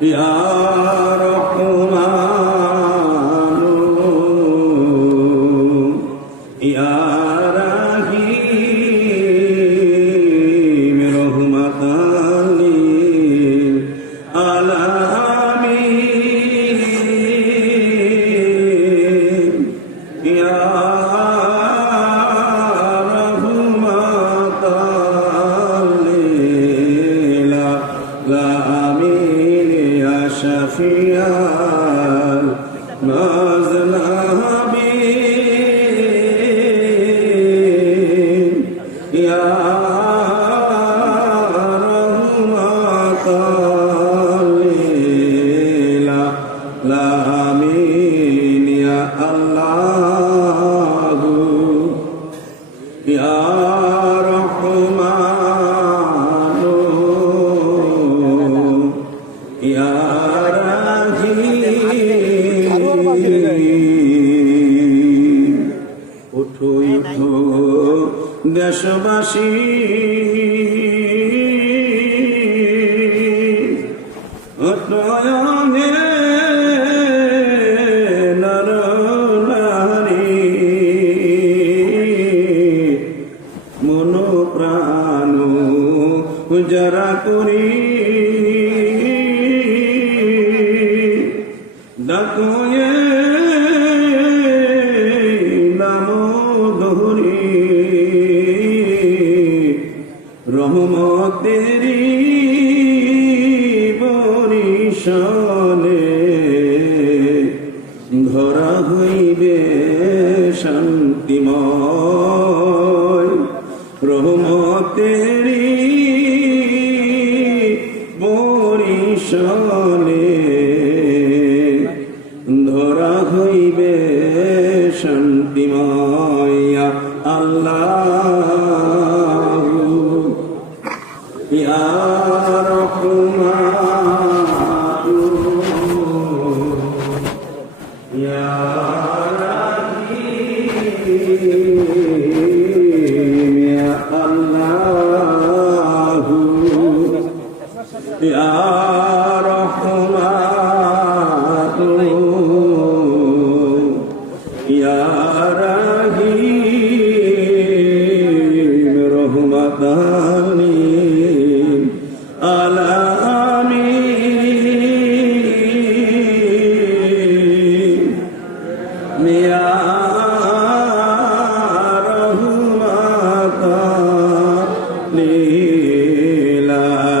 ইয়া রহমানু ইয়া রাহিম রহমাতাল লিল আলামিন ইয়া شفيع المذنبين يا رحمة للعالمين يا الله يا رحمن يا উঠো উঠো দেশবাসী নয়নে নরনারী মন প্রাণ যারা করি ডাকয়ে রহমতেরি বরিশালে ধরা হইবে শান্তিময় রহমতেরি বরিশালে ধরা হইবে শান্তিময় আল্লাহ ইয়া রহমানু ইয়া রাহিম ইয়া আল্লাহু ইয়া রহমানু ইয়া রাহিম রহমাতাল লিল আলামিন ইয়া রহমাতাল লিল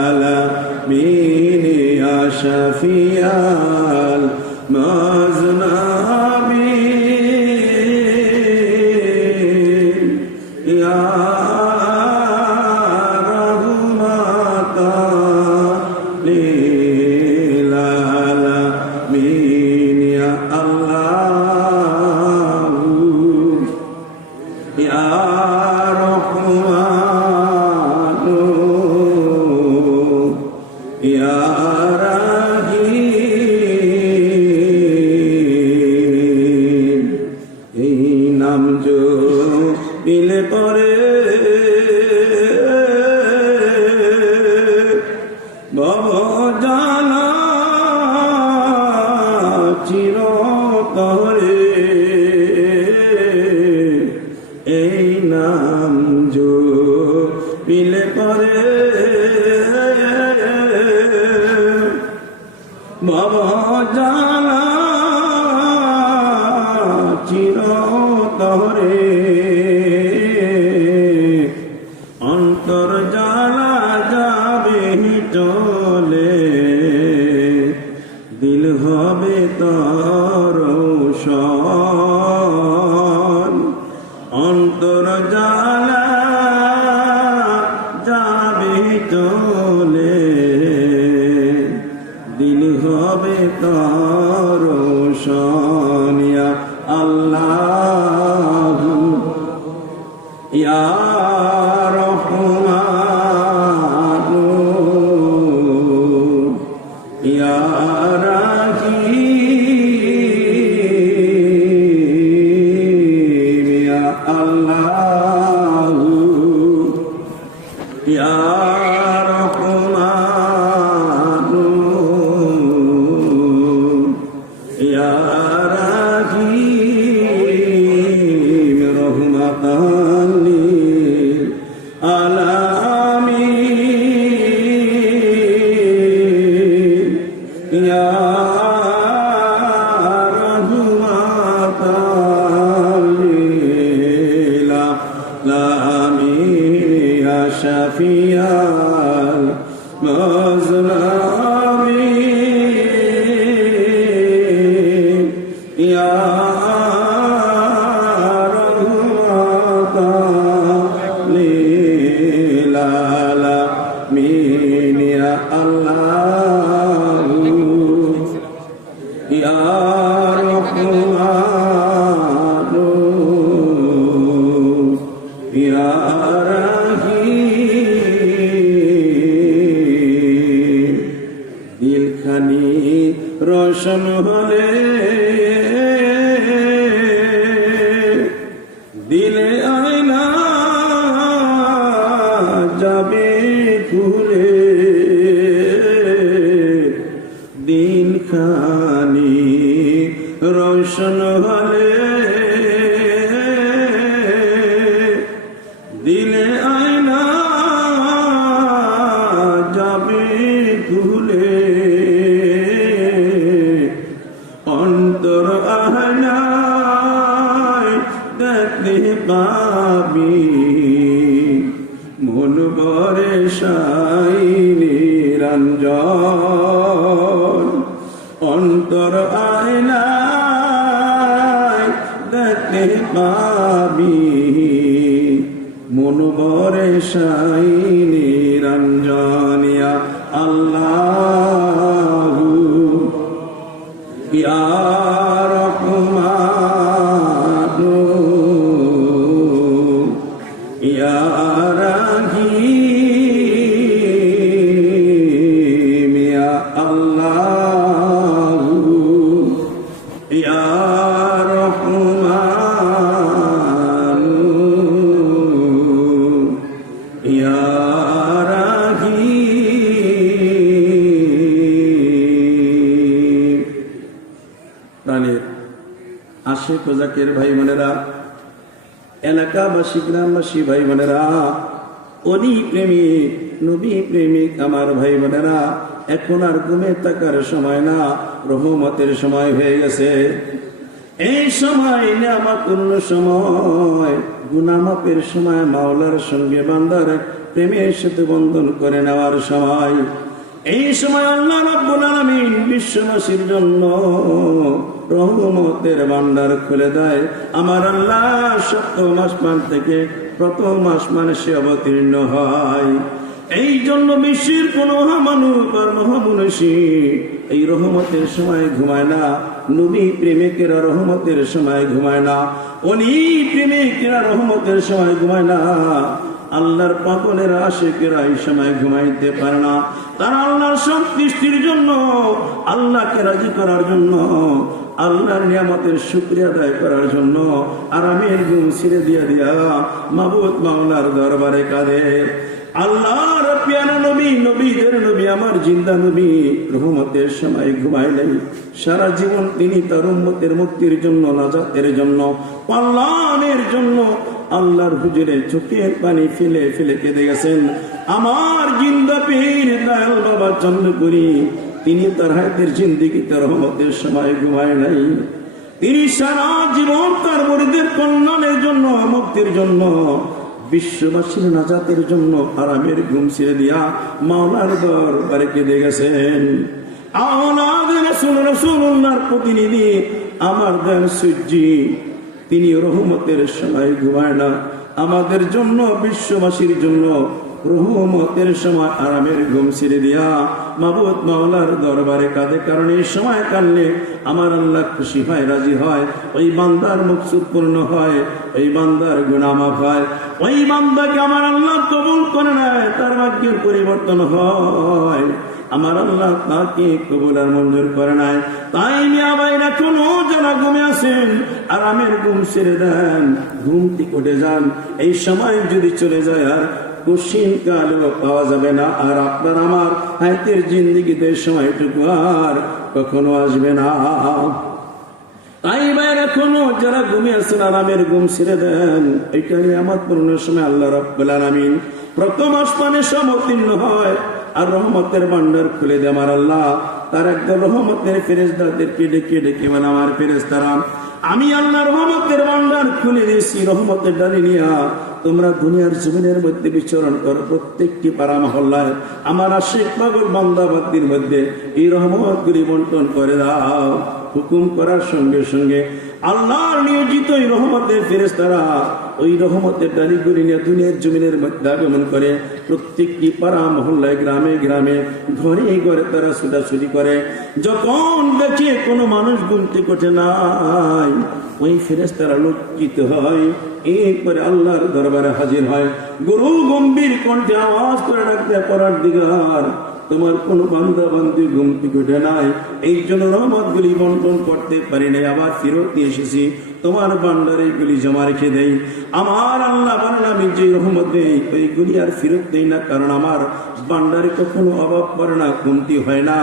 আলামিন ইয়া শাফিয়াল মাজনাবিন ইয়া এই নাম জপিলে পরে ভবজালা চিরতরে এই নাম জপিলে পরে ভবজালা চিরতরে অন্তর জ্বালা যাবে চলে দিল হবে তার রোশন অন্তর জ্বালা যাবে চলে দিল হবে তার রোশন ইয়া আল্লাহ ইয়া রহমানু ইয়া রাহিম ইয়া আল্লাহ ইয়া রহমানু ইয়া রাহমাতাল লিল আলামিন ইয়া শাফিয়াল মুজলামিন ইয়া দিলখানি রোশন হলে দিলে আয়না যাবে খুলে দিলখানি রোশন হলে দিলে আয়না যাবে খুলে অন্তর আয়নায় দেখতে পাবি মন ভরে সাই নিরঞ্জন অন্তর আয়নায় দেখতে পাবি মন ভরে সাই নিরঞ্জন ইয়া আল্লাহু ইয়া রহমানু ইয়া রহিম ইয়া আল্লাহু ইয়া রহমানু ইয়া রহিম। প্রাণের আশিক ও জাকির ভাই বোনেরা, এলাকাবাসী গ্রামবাসী ভাই বোনেরা, অলি প্রেমিক নবী প্রেমিক আমার ভাই বোনেরা, এখন আর ঘুমে থাকার সময় না, রহমতের সময় হয়ে গেছে। এই সময় নিয়ামতুল সময়, গুনাহ মাফের সময়, মাওলার সঙ্গে বান্দার প্রেমের সাথে বন্ধন করে নেওয়ার সময়। এই সময় আল্লাহ রাব্বুল আলামিন বিশ্ববাসীর জন্য রহমতের ভান্ডার খুলে দেয়। আমার আল্লাহ সপ্তম আসমান থেকে প্রথম আসমানে সে অবতীর্ণ হয়। এই জন্য বিশ্বের কোন মহামানব আর মহামনুষী এই রহমতের সময় ঘুমায় না। নবী প্রেমিকেরা রহমতের সময় ঘুমায় না, অলি প্রেমিকেরা রহমতের সময় ঘুমায় না। আল্লাহর পাগলের আশিকেরা এই সময় ঘুমাইতে পারে না। তারা আল্লাহর সন্তুষ্টির জন্য, আল্লাহকে রাজি করার জন্য, আল্লাহর নিয়ামতের শুকরিয়া আদায় করার জন্য আরামের ঘুম ছেড়ে দিয়া মাবুদ মাওলার দরবারে কাঁদে। আল্লাহর প্রিয় নবী, নবীদের নবী, আমার জিন্দা নবী রহমতের সময় ঘুমায় নাই। সারা জীবন তিনি তার উম্মতের মুক্তির জন্য, নাজাতের জন্য, কল্যাণের জন্য আল্লাহর হুজুরে চোখের পানি ফেলে ফেলে কেঁদে গেছেন। আমার জিন্দা পীর দয়াল বাবা চন্দ্রপুরী, তিনি তার হায়াতের জিন্দেগিতে রহমতের সময় ঘুমায় নাই। তিনি সারা জীবন তার মুরিদের কল্যাণের জন্য, মুক্তির জন্য, বিশ্ববাসীর নাজাতের জন্য আরামের ঘুম ছেড়ে দিয়া মাওলার দরবারে কেঁদে গেছেন। আওলাদে রাসূল, রাসূলুল্লাহর প্রতিনিধি আমার দয়াল সূর্যি, তিনি রহমতের সময় ঘুমায় না। আমাদের জন্য, বিশ্ববাসীর জন্য রহমতের সময় আরামের ঘুম ছেড়ে দিয়া মাবুদ মাওলার দরবারে কাঁদে। কারণ এই সময় কাঁদলে আমার আল্লাহ খুশি হয়, রাজি হয়, ওই বান্দার মকসুদ পূর্ণ হয়, ওই বান্দার গুনাহ মাফ হয়, ওই বান্দাকে আমার আল্লাহ কবুল করে নেয়, তার ভাগ্যের পরিবর্তন হয়। আমার আল্লাহ তাকে কবুল আর মঞ্জুর করে নাই। তাই মিয়া ভাইরা কোনো যারা ঘুমে আছেন আরামের ঘুম ছেড়ে দেন, ঘুম থেকে উঠে যান। এই সময় যদি চলে যায় আর কঠিন কালেও পাওয়া যাবে না। আর আপনার আমার হায়াতের জিন্দেগিতে সময়টুকু আর কখনো আসবে না। তাই ভাইরা কোনো যারা ঘুমে আছেন আরামের ঘুম ছেড়ে দেন। এইটাই আমার পূর্ণ সময় আল্লাহ রাব্বুল আলামিন প্রথম আসমানে অবতীর্ণ হয়। আর রহমতের ভান্ডার খুলে দে আমার আল্লাহ। তার একদল রহমতের ফেরেশতাদেরকে ডেকে ডেকে বলে, আমার ফেরেশতারা, আমি আল্লাহ রহমতের ভান্ডার খুলে দিয়েছি, রহমতের ডালি নিয়া তোমরা দুনিয়ার জমিনের মধ্যে বিচরণ করো। প্রত্যেকটি পাড়া মহল্লায় আমার আশিক পাগল বান্দা বান্দির মধ্যে এই রহমতগুলি বন্টন করে দাও। হুকুম করার সঙ্গে সঙ্গে আল্লাহর নিয়োজিত এই রহমতের ফেরেশতারা ওই রহমতের ডালিগুলি নিয়ে দুনিয়ার জমিনের মধ্যে আগমন করে। প্রত্যেকটি পাড়া মহল্লায়, গ্রামে গ্রামে, ঘরে ঘরে তারা ছুটাছুটি করে। যখন দেখে কোনো মানুষ গুনতে কোঠে নাই, ওই ফেরেশতারা লজ্জিত হয়, এরপরে আল্লাহর দরবারে হাজির হয়। গুরু গম্ভীর কণ্ঠে আওয়াজ করে ডাকতে, পরওয়ারদিগার, তোমার কোন বান্দা বান্দি ঘুম থেকে উঠে নাই, এই জন্য রহমতগুলি বন্টন করতে পারি নাই, আবার ফেরত নিয়ে এসেছি, তোমার ভান্ডারে এগুলি জমা রেখে দেই। আমার আল্লাহ বলেন, আমি যে রহমত দেই ওইগুলি আর ফেরত দেই না, কারণ আমার ভান্ডারে কখনো অভাব পড়ে না, কমতি হয় না।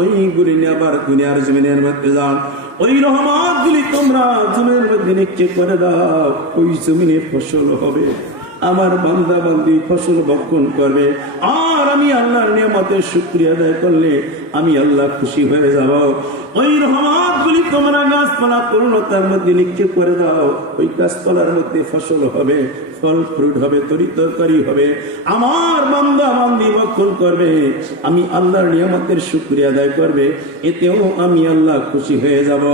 ওইগুলি নিয়ে আবার দুনিয়ার জমিনের মধ্যে যান, ওই রহমতগুলি তোমরা জমিনের মধ্যে নিক্ষেপ করে দাও, ওই জমিনে ফসল হবে, আমার বান্দা বান্দি ফসল ভক্ষণ করবে। আর আমি আল্লাহর নিয়ামতের শুকরিয়া আদায় করলে আমি আল্লাহ খুশি হয়ে যাব। ওই রহমতগুলি তোমরা গাছপালা তরুণতার মধ্যে নিক্ষেপ করে দাও, ওই গাছপালার মধ্যে ফসল হবে, ফল ফ্রুট হবে, তরিতরকারি হবে, আমার বান্দা বান্দি ভক্ষণ করবে, আমি আল্লাহর নিয়ামতের শুকরিয়া আদায় করবে, এতেও আমি আল্লাহ খুশি হয়ে যাব।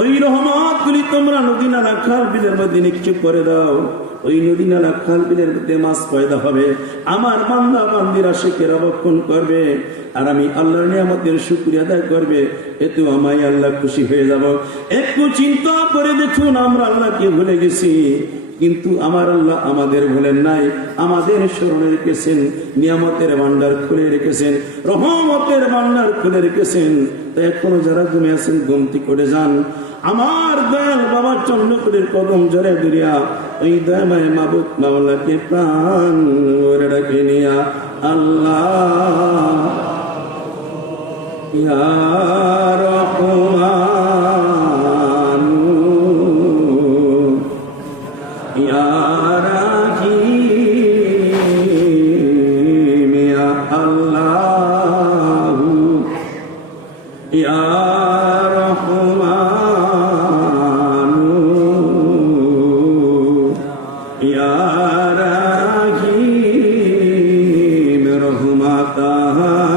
ওই রহমতগুলি তোমরা নদী নালা খাল বিলের মধ্যে নিক্ষেপ করে দাও, ওই নদী নালা খাল বিলের মধ্যে মাছ পয়দা হবে, আমার বান্দা বান্দিরা আশিকেরা ভক্ষণ করবে, আর আমি আল্লাহর নিয়ামতের শুকরিয়া আদায় করবে, এতেও আমি আল্লাহ খুশি হয়ে যাব। একটু চিন্তা করে দেখুন, আমরা আল্লাহকে ভুলে গেছি, কিন্তু আমার আল্লাহ আমাদের ভুলেন নাই, আমাদের স্মরণে রেখেছেন, নিয়ামতের ভান্ডার খুলে রেখেছেন, রহমতের ভান্ডার খুলে রেখেছেন। তো এখনো যারা ঘুমে আছেন ঘুমটি করে যান, আমার দয়াল বাবা চন্দ্রপুরের কদম জরে দুরিয়া ওই দয়াময় মাবুদ মাওলাকে প্রাণ ভরে ডাকে নিয়া, আল্লাহ ইয়া রহমান ইয়া রাহিম ইয়া আল্লাহ ইয়া রহমান ইয়া রাহিম রহমাতানি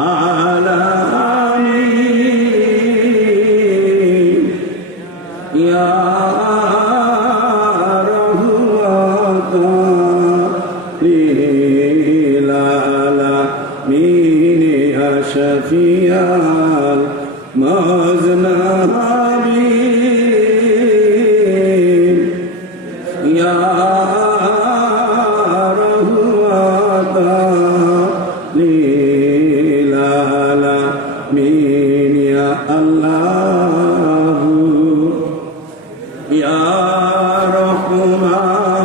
আলামিন ইয়া রহমাতানি আলামিন ইয়া শাফিয়াল মুযনাবিন ইয়া রহমাতানি আলামিন ইয়া আল্লাহ ইয়া রহমান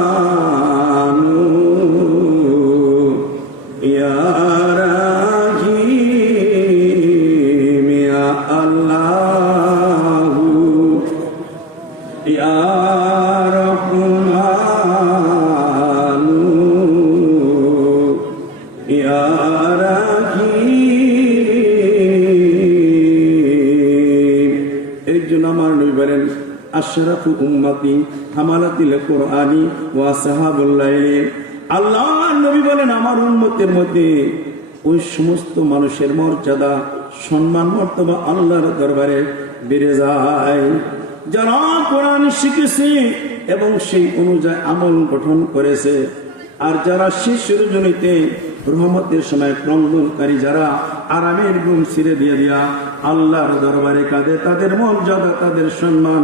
ইয়া রাহিম ইয়া আল্লাহ ইয়া রহমান ইয়া রাহিম। এই জন্য আমার নবী বলেন, আশরাফু উম্মতি হামালাতিল কুরআনি ওয়া আসহাবুল লাইলি। আল্লাহর নবী বলেন, আমার উম্মতের মধ্যে ওই সমস্ত মানুষের মর্যাদা, সম্মান, মর্তবা আল্লাহর দরবারে বেড়ে যায় যারা কোরআন শিখেছে এবং সেই অনুযায়ী আমল গঠন করেছে, আর যারা শিশুর জনিতে রহমতের সময় ক্রন্দনকারী, যারা আরামের ঘুম ছিঁড়ে দিয়ে দিয়া আল্লাহর দরবারে কাঁদে, তাদের মর্যাদা, তাদের সম্মান,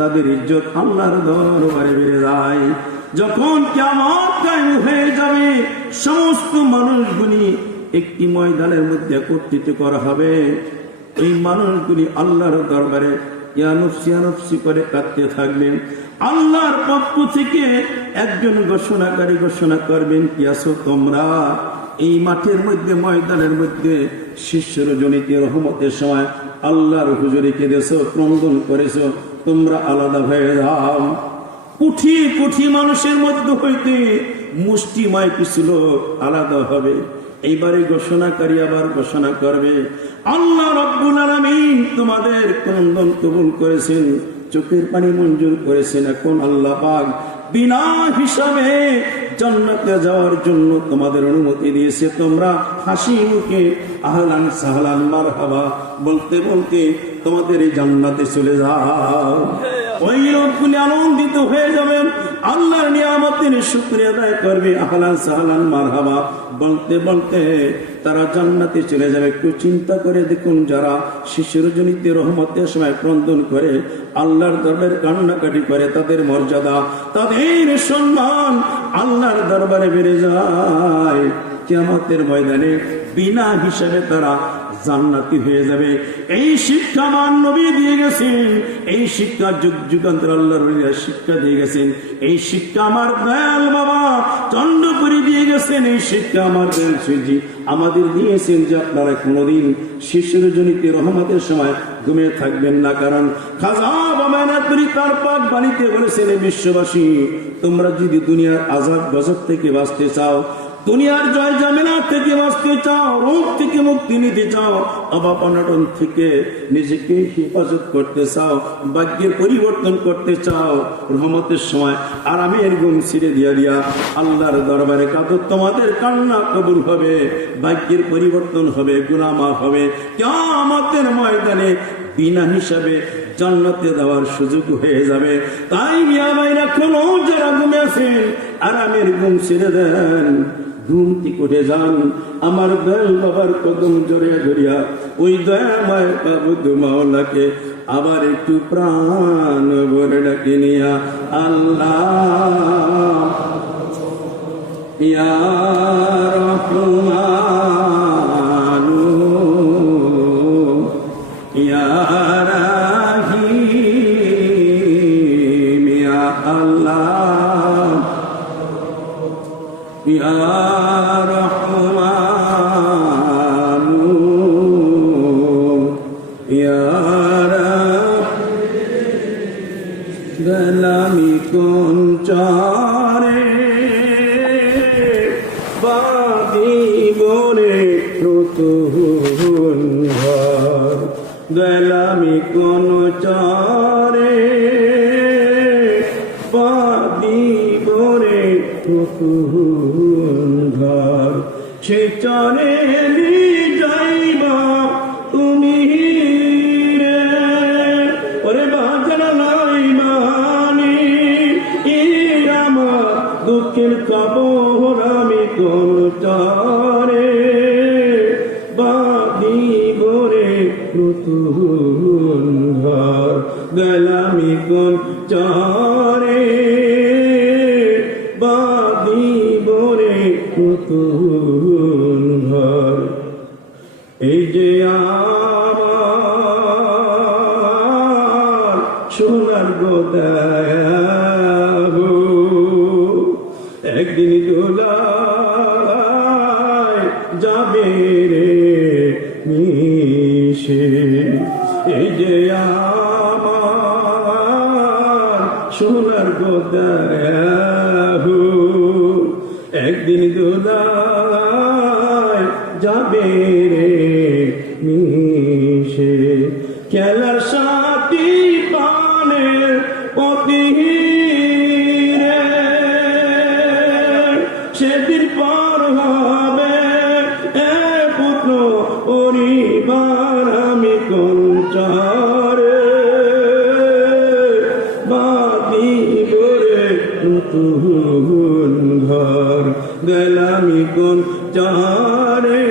তাদের ইজ্জত আল্লাহর দরবারে বেড়ে যায়। যখন কিয়ামত কায়েম হয়ে যাবে, সমস্ত মানুষগুলি একটি ময়দানের মধ্যে একত্রিত করা হবে। এই মানুষগুলি আল্লাহর দরবারে ইয়া নফসি ইয়া নফসি করে কাঁদতে থাকবেন। আল্লাহর পক্ষ থেকে একজন ঘোষণাকারী ঘোষণা করবেন, কি আছো তোমরা এই মাঠের মধ্যে, ময়দানের মধ্যে শিষ্যর জনিতে রহমতের সময় আল্লাহর হুজুরে কেঁদেছো, ক্রন্দন করেছো, তোমরা আলাদা হয়ে যাও। কোটি কোটি মানুষের মধ্যে হইতে মুষ্টিময় কিছু লোক আলাদা হবে। এইবারে ঘোষণাকারী আবার ঘোষণা করবে, আল্লাহ রাব্বুল আলামিন তোমাদের ক্রন্দন কবুল করেছেন, চোখের পানি মঞ্জুর করেছেন। এখন আল্লাহ পাক বিনা হিসাবে জান্নাতে যাওয়ার জন্য তোমাদের অনুমতি দিয়েছে। তোমরা হাসি মুখে আহলান সাহলান মারহাবা বলতে বলতে তোমাদের এই জান্নাতে চলে যাও। ওই লোকগুলি আনন্দিত হয়ে যাবেন, আল্লাহর নিয়ামতের শুকরিয়া আদায় করবে, আহলান সাহলান মারহাবা বলতে বলতে তারা জান্নাতে চলে যাবে। একটু চিন্তা করে দেখুন, যারা শিশুর জনিত রহমতের সময় ক্রন্দন করে, আল্লাহর দরবারে কান্নাকাটি করে, তাদের মর্যাদা, তাদের সম্মান আল্লাহর দরবারে বেড়ে যায়। কিয়ামতের ময়দানে বিনা হিসাবে তারা জান্নাতি হয়ে যাবে। এই শিক্ষা আমার নবী দিয়ে গেছেন, এই শিক্ষা যুগ যুগান্তর আল্লাহর ওলিরা শিক্ষা দিয়ে গেছেন, এই শিক্ষা আমার দয়াল বাবা চন্দ্রপুরী দিয়ে গেছেন, এই শিক্ষা আমার দয়াল সুজি আমাদের দিয়েছেন যে আপনারা কোনোদিন শিশুর জনিত রহমতের সময় ঘুমিয়ে থাকবেন না। কারণ খাজা বাবানাতুরি তার পাক বাণীতে বলেছেন, বিশ্ববাসী তোমরা যদি দুনিয়ার আযাব গজব থেকে বাঁচতে চাও, দুনিয়ার জয় জামেলা থেকে বাঁচতে চাও, রোগ থেকে মুক্তি নিতে চাও, অভাব অনটন থেকে নিজেকে হেফাজত করতে চাও, ভাগ্যের পরিবর্তন করতে চাও, রহমতের সময় আরামের ঘুম ছিঁড়ে দিয়া আল্লাহর দরবারে কাঁদো, তোমাদের কান্না কবুল হবে, ভাগ্যের পরিবর্তন হবে, গুনাহ মাফ হবে। কিয়ামতের ময়দানে বিনা হিসাবে জান্নাতে দেওয়ার সুযোগ হয়ে যাবে। তাই মিয়া ভাইরা কোনো যারা ঘুমে আছেন আরামের ঘুম ছেড়ে দেন, ঘুম থেকে উঠে যান, আমার দয়াল বাবার কদম জড়িয়া জড়িয়া ওই দয়াময় বাবুদ মাওলাকে আবার একটু প্রাণ ভরে ডাকে নিয়া, আল্লাহ ইয়া রহমানু ইয়া রাহিম ইয়া আল্লাহ ইয়া রহমানু ইয়া গলামি কোন চারে বাদি বলে নতুন ঘর, গলামি কোন চারে বাদি বলে নতুন ঘর, সে চরে যাইবা তুমি রে, ওরে বাজার নাই মানি আমার দুঃখের খবর আমি কোন চরে বাদি বরে নতুন ঘর, গলামি কোন চরে বাদি বরে নতুন ঘর। এই যে আমার সোনার গোদায় একদিন দোলায় যাবে রে মিশে, এই যে আমার সোনার গোদায় একদিন দোলায় যাবে রে মিশে, খেলার সাথী পানের পতি রে, সেদিন পার হবে এ পুত্র পরিবার আমি কোন চারে বাদি বরে নতুন ঘর, গলামি কোন চারে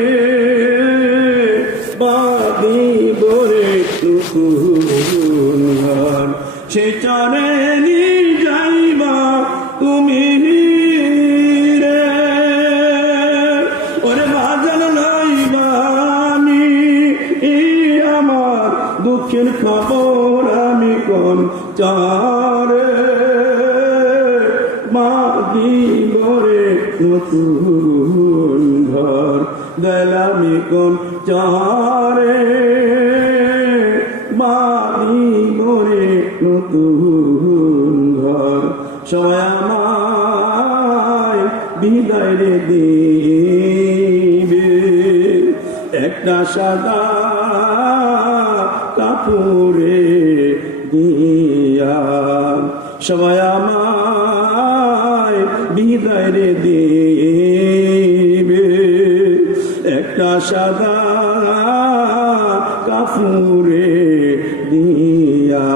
বাদি বরে নতুন ঘর, সে চারে নি যাইবা তুমি রে, ওরে বাজার নাই বানি আমার দুঃখের খবর আমি কোন চারে বাদি বরে নতুন ঘর, গলামি কোন চারে বাদি বরে নতুন ঘর। সবাই আমায় সাদা কাপড়ে দিয়া সবাই আমায় বিদায় রে দিবে, একটা সাদা কাপড়ে দিয়া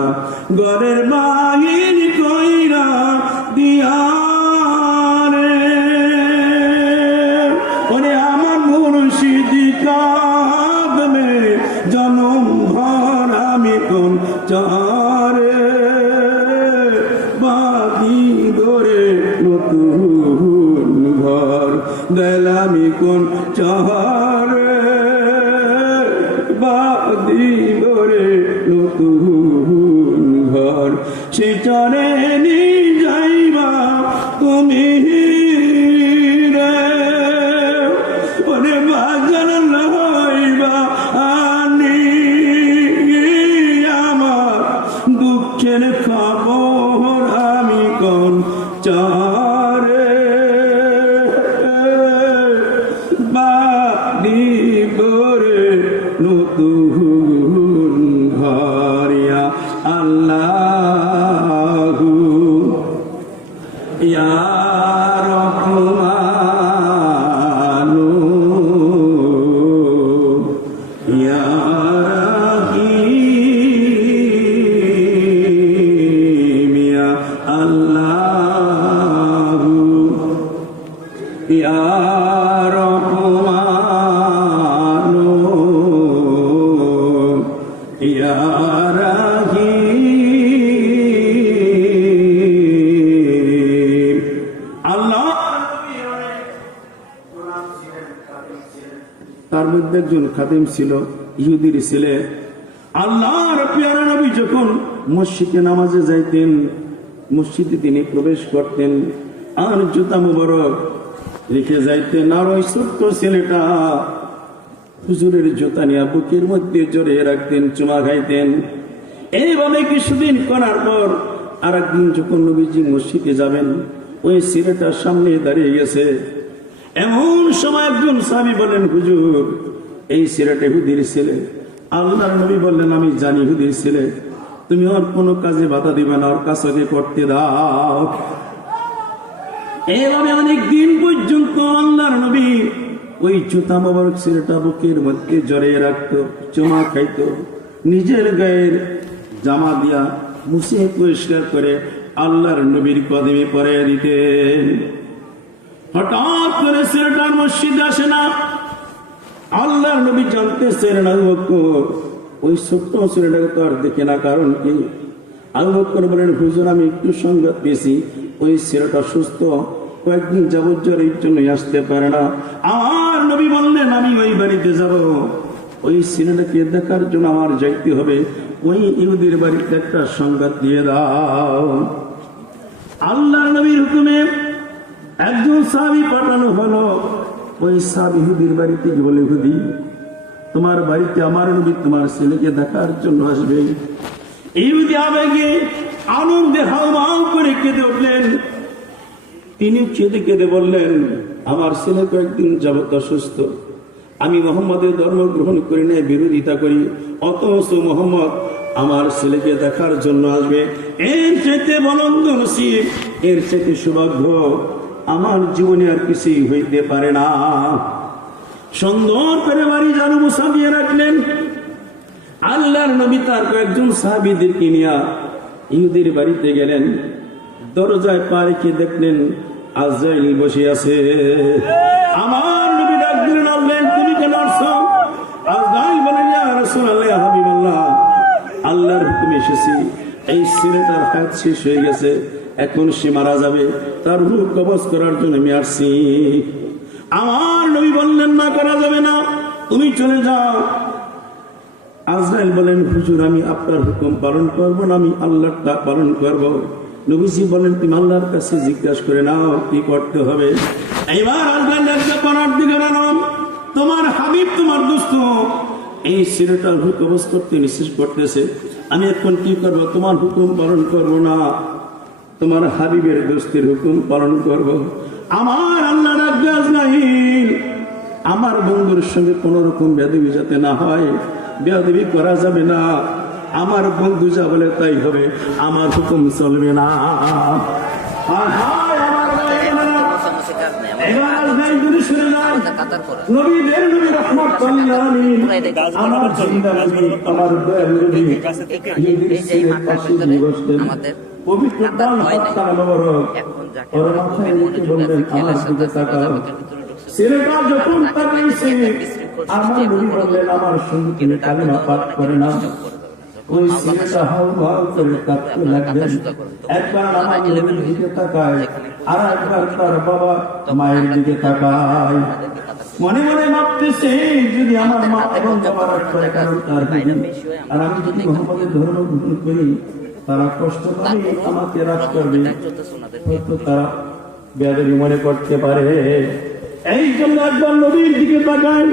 ঘরের বাহির কইরা দিয়া রে। ওরে আমার মুর্শিদ কাঁদবে জনম ভর আমি কোন চারে বাদি ধরে নতুন ঘর দিলামি কোন চারে বাদি ধরে নতুন ঘর সে চরে নি যাইবা তুমি রে। ওরে বাজার লইবা আনি আমার দুঃখের খবর আমি কোন চারে বাদি করে নতুন ঘরিয়া আল্লাহু ইয়া রহমানু ইয়া রাহিম ইয়া আল্লাহু ইয়া রহমানু ইয়া রাহিম। আল্লাহ তার মধ্যে একজন খাদেম ছিল, ইহুদির ছেলে। আল্লাহর পেয়ারা নবী যখন মসজিদে নামাজে যাইতেন, মসজিদে তিনি প্রবেশ করতেন আর জুতা মুবারক রেখে যাইতেন, আর ওই ছোট্ট ছেলেটা হুজুরের জুতা নিয়ে বুকের মধ্যে জড়িয়ে রাখতেন, চুমা খাইতেন। এইভাবে কিছুদিন করার পর আর একদিন যখন নবীজি মসজিদে যাবেন, ওই ছেলেটার সামনে দাঁড়িয়ে গেছে। এমন সময় একজন সাহাবী বলেন, হুজুর এই ছেলেটা ইহুদির ছেলে। আল্লাহর নবী বললেন, আমি জানি ইহুদির ছেলে, তুমি ওর কোনো কাজে বাধা দিবে না, ওর কাজকে করতে দাও। এইভাবে অনেক দিন পর্যন্ত আল্লাহর নবী ওই জুতা মোবারক ছেলেটা বুকের মধ্যে জড়িয়ে রাখতো, চুমা খাইতো, নিজের গায়ের জামা দিয়া মুছে পরিষ্কার করে আল্লাহর নবীর কদমে পরিয়ে দিতেন। হঠাৎ করে ছেলেটার মসজিদে আসে না। আল্লাহর নবী জানতেছেন আবু বকর ওই ছোট্ট ছেলেটাকে তো আর দেখে না, কারণ কি? আবু বকর বলেন, হুজুর আমি একটু সংবাদ পেয়েছি, ওই ছেলেটা সুস্থ, কয়েকদিন যাবত জ্বরের জন্য আসতে পারে না। আমার নবী বললেন, আমি ওই বাড়িতে যাব, ওই ছেলেটাকে দেখার জন্য আমার যাইতে হবে, ওই ইহুদির বাড়িতে একটা সংবাদ দিয়ে দাও। আল্লাহর নবীর হুকুমে একজন সাহাবী পাঠানো হলো। ওই সাহাবী ইহুদির বাড়িতে বলে, ইহুদি তোমার বাড়িতে আমার নবী তোমার ছেলেকে দেখার জন্য আসবে। ইহুদি আবেগে আনন্দে হাউমাউ করে কেঁদে উঠলেন। তিনি কেঁদে কেঁদে বললেন, আমার ছেলে কয়েকদিন যাবত অসুস্থ, আমি মোহাম্মদের ধর্ম গ্রহণ করি না, বিরোধিতা করি, অথচ মোহাম্মদ আমার ছেলেকে দেখার জন্য আসবে। এর চাইতে বলন্দ নসিব, এর চাইতে সৌভাগ্য আমার জীবনে আর কিছুই হইতে পারে না। সুন্দর করে বাড়ি জানু সাজিয়ে রাখলেন। আল্লাহর নবী তার কয়েকজন সাহাবীদেরকে নিয়ে ইহুদির বাড়িতে গেলেন। দরজায় পা রেখে দেখলেন আজরাইল বসে আছে। আমার নবী ডাক দিলেন, আল্লাহ তুমি কেন আসছো? আজরাইল বলেন, ইয়া রাসূলুল্লাহ, ইয়া হাবিবাল্লাহ, আল্লাহর হুকুমে এসেছি, এই ছেলেটার হায়াত শেষ হয়ে গেছে, এখন সে মারা যাবে, তার রূহ কবজ করার জন্য আমি আসছি। আমার নবী বললেন, না করা যাবে না, তুমি চলে যাও। আজরাইল বলেন, হুজুর আমি আপনার হুকুম পালন করব না, আমি আল্লাহটা পালন করব। নবীজি বলেন, তুমি আল্লাহর কাছে জিজ্ঞাসা করে নাও কি করতে হবে। এইবার আজরাইল একটা করার দিকে নাম, তোমার হাবিব তোমার দোস্ত এই ছেলেটার রূহ কবজ করতে নিষেধ করতেছে, আমি এখন কি করব? তোমার হুকুম পালন করব না, তোমার হাবিবের দোস্তের হুকুম পালন করব। আমার আল্লাহর আজ্ঞা আজরাইল আমার বন্ধুর সঙ্গে কোন রকম বেয়াদবি যাতে না হয়, বেয়াদবি করা যাবে না। আমার বন্ধু যা বলে তাই হবে, আমার হুকুম চলবে না। ছেলেটা যখন তাকাইছে, আমার নবী বললেন আমার সঙ্গে তিনি কালিমা পাঠ করে না। ওই ছেলেটা হাউমাউ করে কাঁদতে লাগলেন। একবার আমার নবীর দিকে তাকায়, আর একবার তার বাবা মায়ের দিকে তাকায়। মনে মনে ভাবতেছে যদি আমার মা এবং বাবা রাগ করে কারণ তার আর আমি যদি মোহাম্মদের ধর্ম গ্রহণ করি, তারা কষ্ট পাবে, আমাকে রাগ করবে, হয়তো তারা বেয়াদবি মনে করতে পারে। এই জন্য একবার নবীর দিকে তাকায়,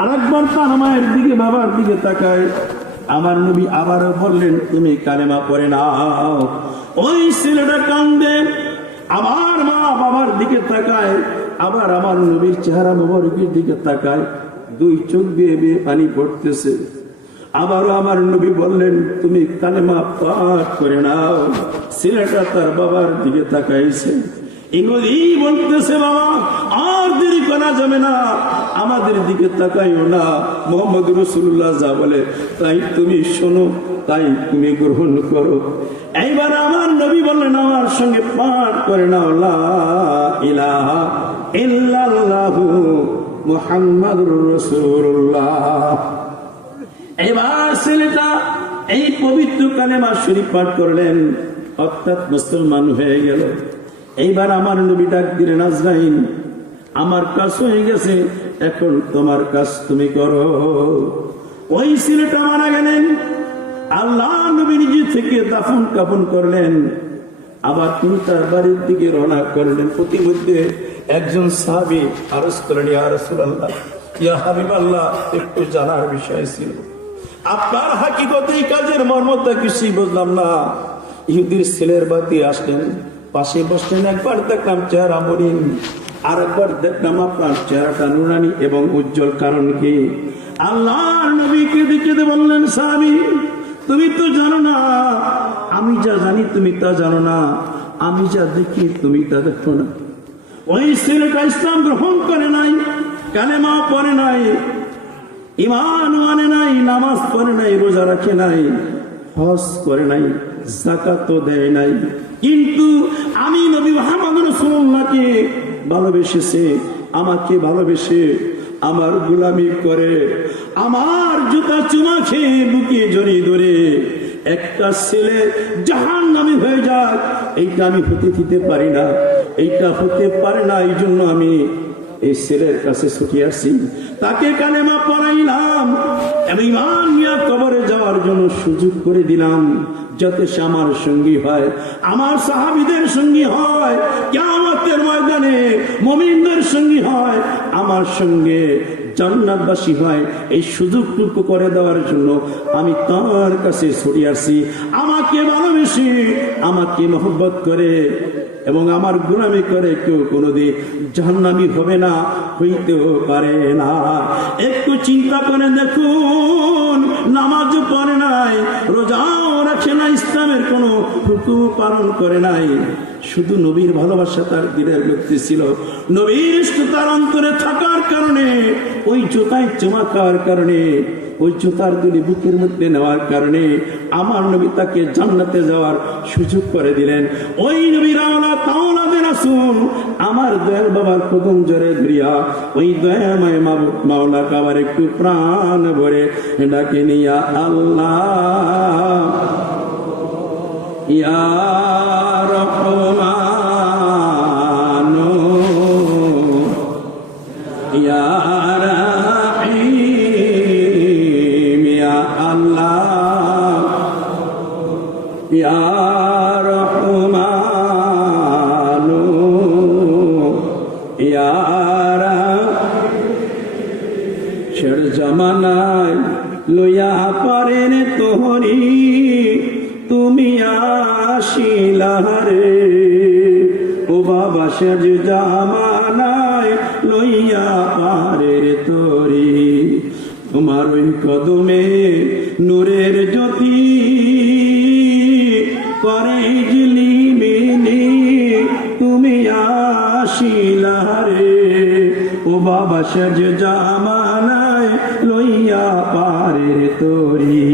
আর একবার তার মায়ের দিকে বাবার দিকে তাকায়। আমার নবী আবারও বললেন তুমি কালেমা পড়ে নাও। ওই ছেলেটা কান্দে, আমার মা বাবার দিকে তাকায়, আবার আমার নবীর চেহারা মোবারকের দিকে তাকায়, দুই চোখ দিয়ে বেয়ে পানি পড়তেছে। আবারও আমার নবী বললেন তুমি কালেমা পাঠ করে নাও। ছেলেটা তার বাবার দিকে তাকাইছে, এগুলি বলতেছে বাবা আর দেরি করা যাবে না, আমাদের দিকে তাকাইও না, মোহাম্মদ রাসূলুল্লাহ যা বলে তাই তুমি শোনো, তাই তুমি গ্রহণ করো। এইবার আমার নবী বললেন আমার সঙ্গে পাঠ করে নাও লা ইলাহা ইল্লাল্লাহু মুহাম্মাদুর রাসূলুল্লাহ। এবার ছেলেটা এই পবিত্র কালেমা শরীফ পাঠ করলেন, অর্থাৎ মুসলমান হয়ে গেল। এইবার আমার নবী ডাক দিলেন আজরাইল, আমার কাজ হয়ে গেছে, এখন তোমার কাজ তুমি করো। ওই ছেলেটা মারা গেলেন, আল্লাহ নবী নিজে থেকে দাফন কাফন করলেন। আবার তিনি তার বাড়ির দিকে রওনা করলেন। প্রতিমধ্যে একজন সাহাবী আরজ করলেন ইয়া রাসূলুল্লাহ, ইয়া হাবিবাল্লাহ, একটু জানার বিষয় ছিল, আপনার হাকিকত এই কাজের মর্মটা কিছুই বুঝলাম না। ইহুদির ছেলের বাড়িতে আসলেন, পাশে বসলেন, একবার দেখলাম চেহারা মলিন, আর একবার দেখলাম আপনার চেহারাটা নুরানি এবং উজ্জ্বল, কারণ কি? আল্লাহর নবীকে দেখে বললেন সাহাবী তুমি তো জানো না, আমি যা জানি তুমি তা জানো না, আমি যা দেখি তুমি তা দেখো না। ওই ছেলেটা ইসলাম গ্রহণ করে নাই, কালেমা পড়ে নাই, ঈমান মানে নাই, নামাজ পড়ে নাই, রোজা রাখে নাই, হজ করে নাই, যাকাতও দেয় নাই, কিন্তু আমি নবী মুহাম্মদ রাসূলুল্লাহকে ভালোবেসেছে, আমাকে ভালোবেসে আমার গোলামি করে, আমার জুতা চুমা খেয়ে বুকে জড়িয়ে ধরে একটা ছেলে জাহান্নামী হয়ে যাক, এইটা আমি হতে দিতে পারি না, এইটা হতে পারে না। এই জন্য আমি এই ছেলের কাছে ছুটে আসি, তাকে কালেমা পড়াইলাম এবং ঈমান নিয়ে কবরে যাওয়ার জন্য সুযোগ করে দিলাম, যাতে সে আমার সঙ্গী হয়, আমার সাহাবীদের সঙ্গী হয়, কিয়ামতের ময়দানে মুমিনদের সঙ্গী হয়, আমার সঙ্গে জান্নাতবাসী হয়। এই সুযোগটুকু করে দেওয়ার জন্য আমি তার কাছে ছুটে আসি। আমাকে ভালোবেসে, আমাকে মহব্বত করে এবং আমার গোলামি করে কেউ কোনোদিন জাহান্নামী হবে না, হইতেও পারে না। একটু চিন্তা করে দেখুন, নামাজও পড়ে নাই, রোজাও রাখে না, ইসলামের কোনো হুকুম পালন করে নাই, শুধু নবীর ভালোবাসা তার দিলের মধ্যে ছিল, নবীর ইশক তার অন্তরে থাকার কারণে, ওই জুতায় চুমা খাওয়ার কারণে, ওই জুতার দুলি বুকের মধ্যে নেওয়ার কারণে আমার নবী তাকে জান্নাতে যাওয়ার সুযোগ করে দিলেন। ওই নবীর আওলাদ আওলাদে রাসূল আমার দয়াল বাবার কদম জোরে ধরিয়া ওই দয়াময় মাওলা কাবার একটু প্রাণ ভরে ডাকে নিয়া আল্লাহ ইয়া রহমান ইয়া জামানায় লইয়া পারেন তোহরি তুমি আসিলারে ও বাবা, শের জামানায় লইয়া পারের তরি। তোমার ওই কদমে নূরের জ্যোতি করে ঝিলিমিলি, তুমি আসিলা রে ও বাবা শেষ জামানায় লইয়া পারের তরি।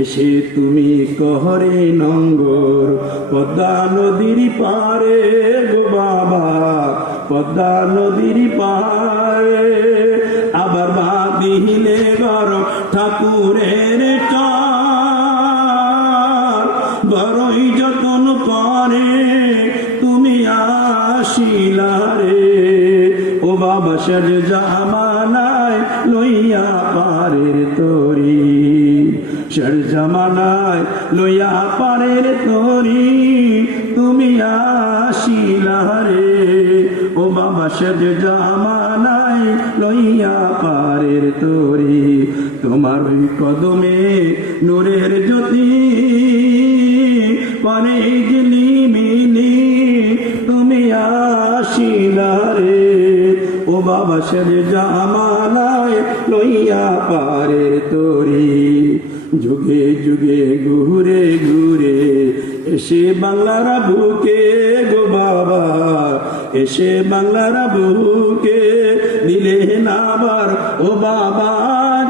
এসে তুমি কহরে নঙ্গর পদ্মা নদীর পারে গো বাবা, পদ্মা নদীর পারে। আবার বাঁধিলে ঘর ঠাকুরের চার, বড়ই যতন করে তুমি আসিলা রে ও বাবা শেষ জামানায় লইয়া পারের তরি। শেষ জামানায় লইয়া পারের তরি, তুমি আসিলা রে ও বাবা শেষ জামানায় লইয়া পারের তরি। তোমার ওই কদমে নূরের জ্যোতি করে ঝিলিমিলি, তুমি আসিলা রে ও বাবা শেষ জামানায় লইয়া পারের তরি। যুগে যুগে ঘুরে ঘুরে এসে বাংলার বুকে গো বাবা, এসে বাংলার বুকে দিলে নাবার ও বাবা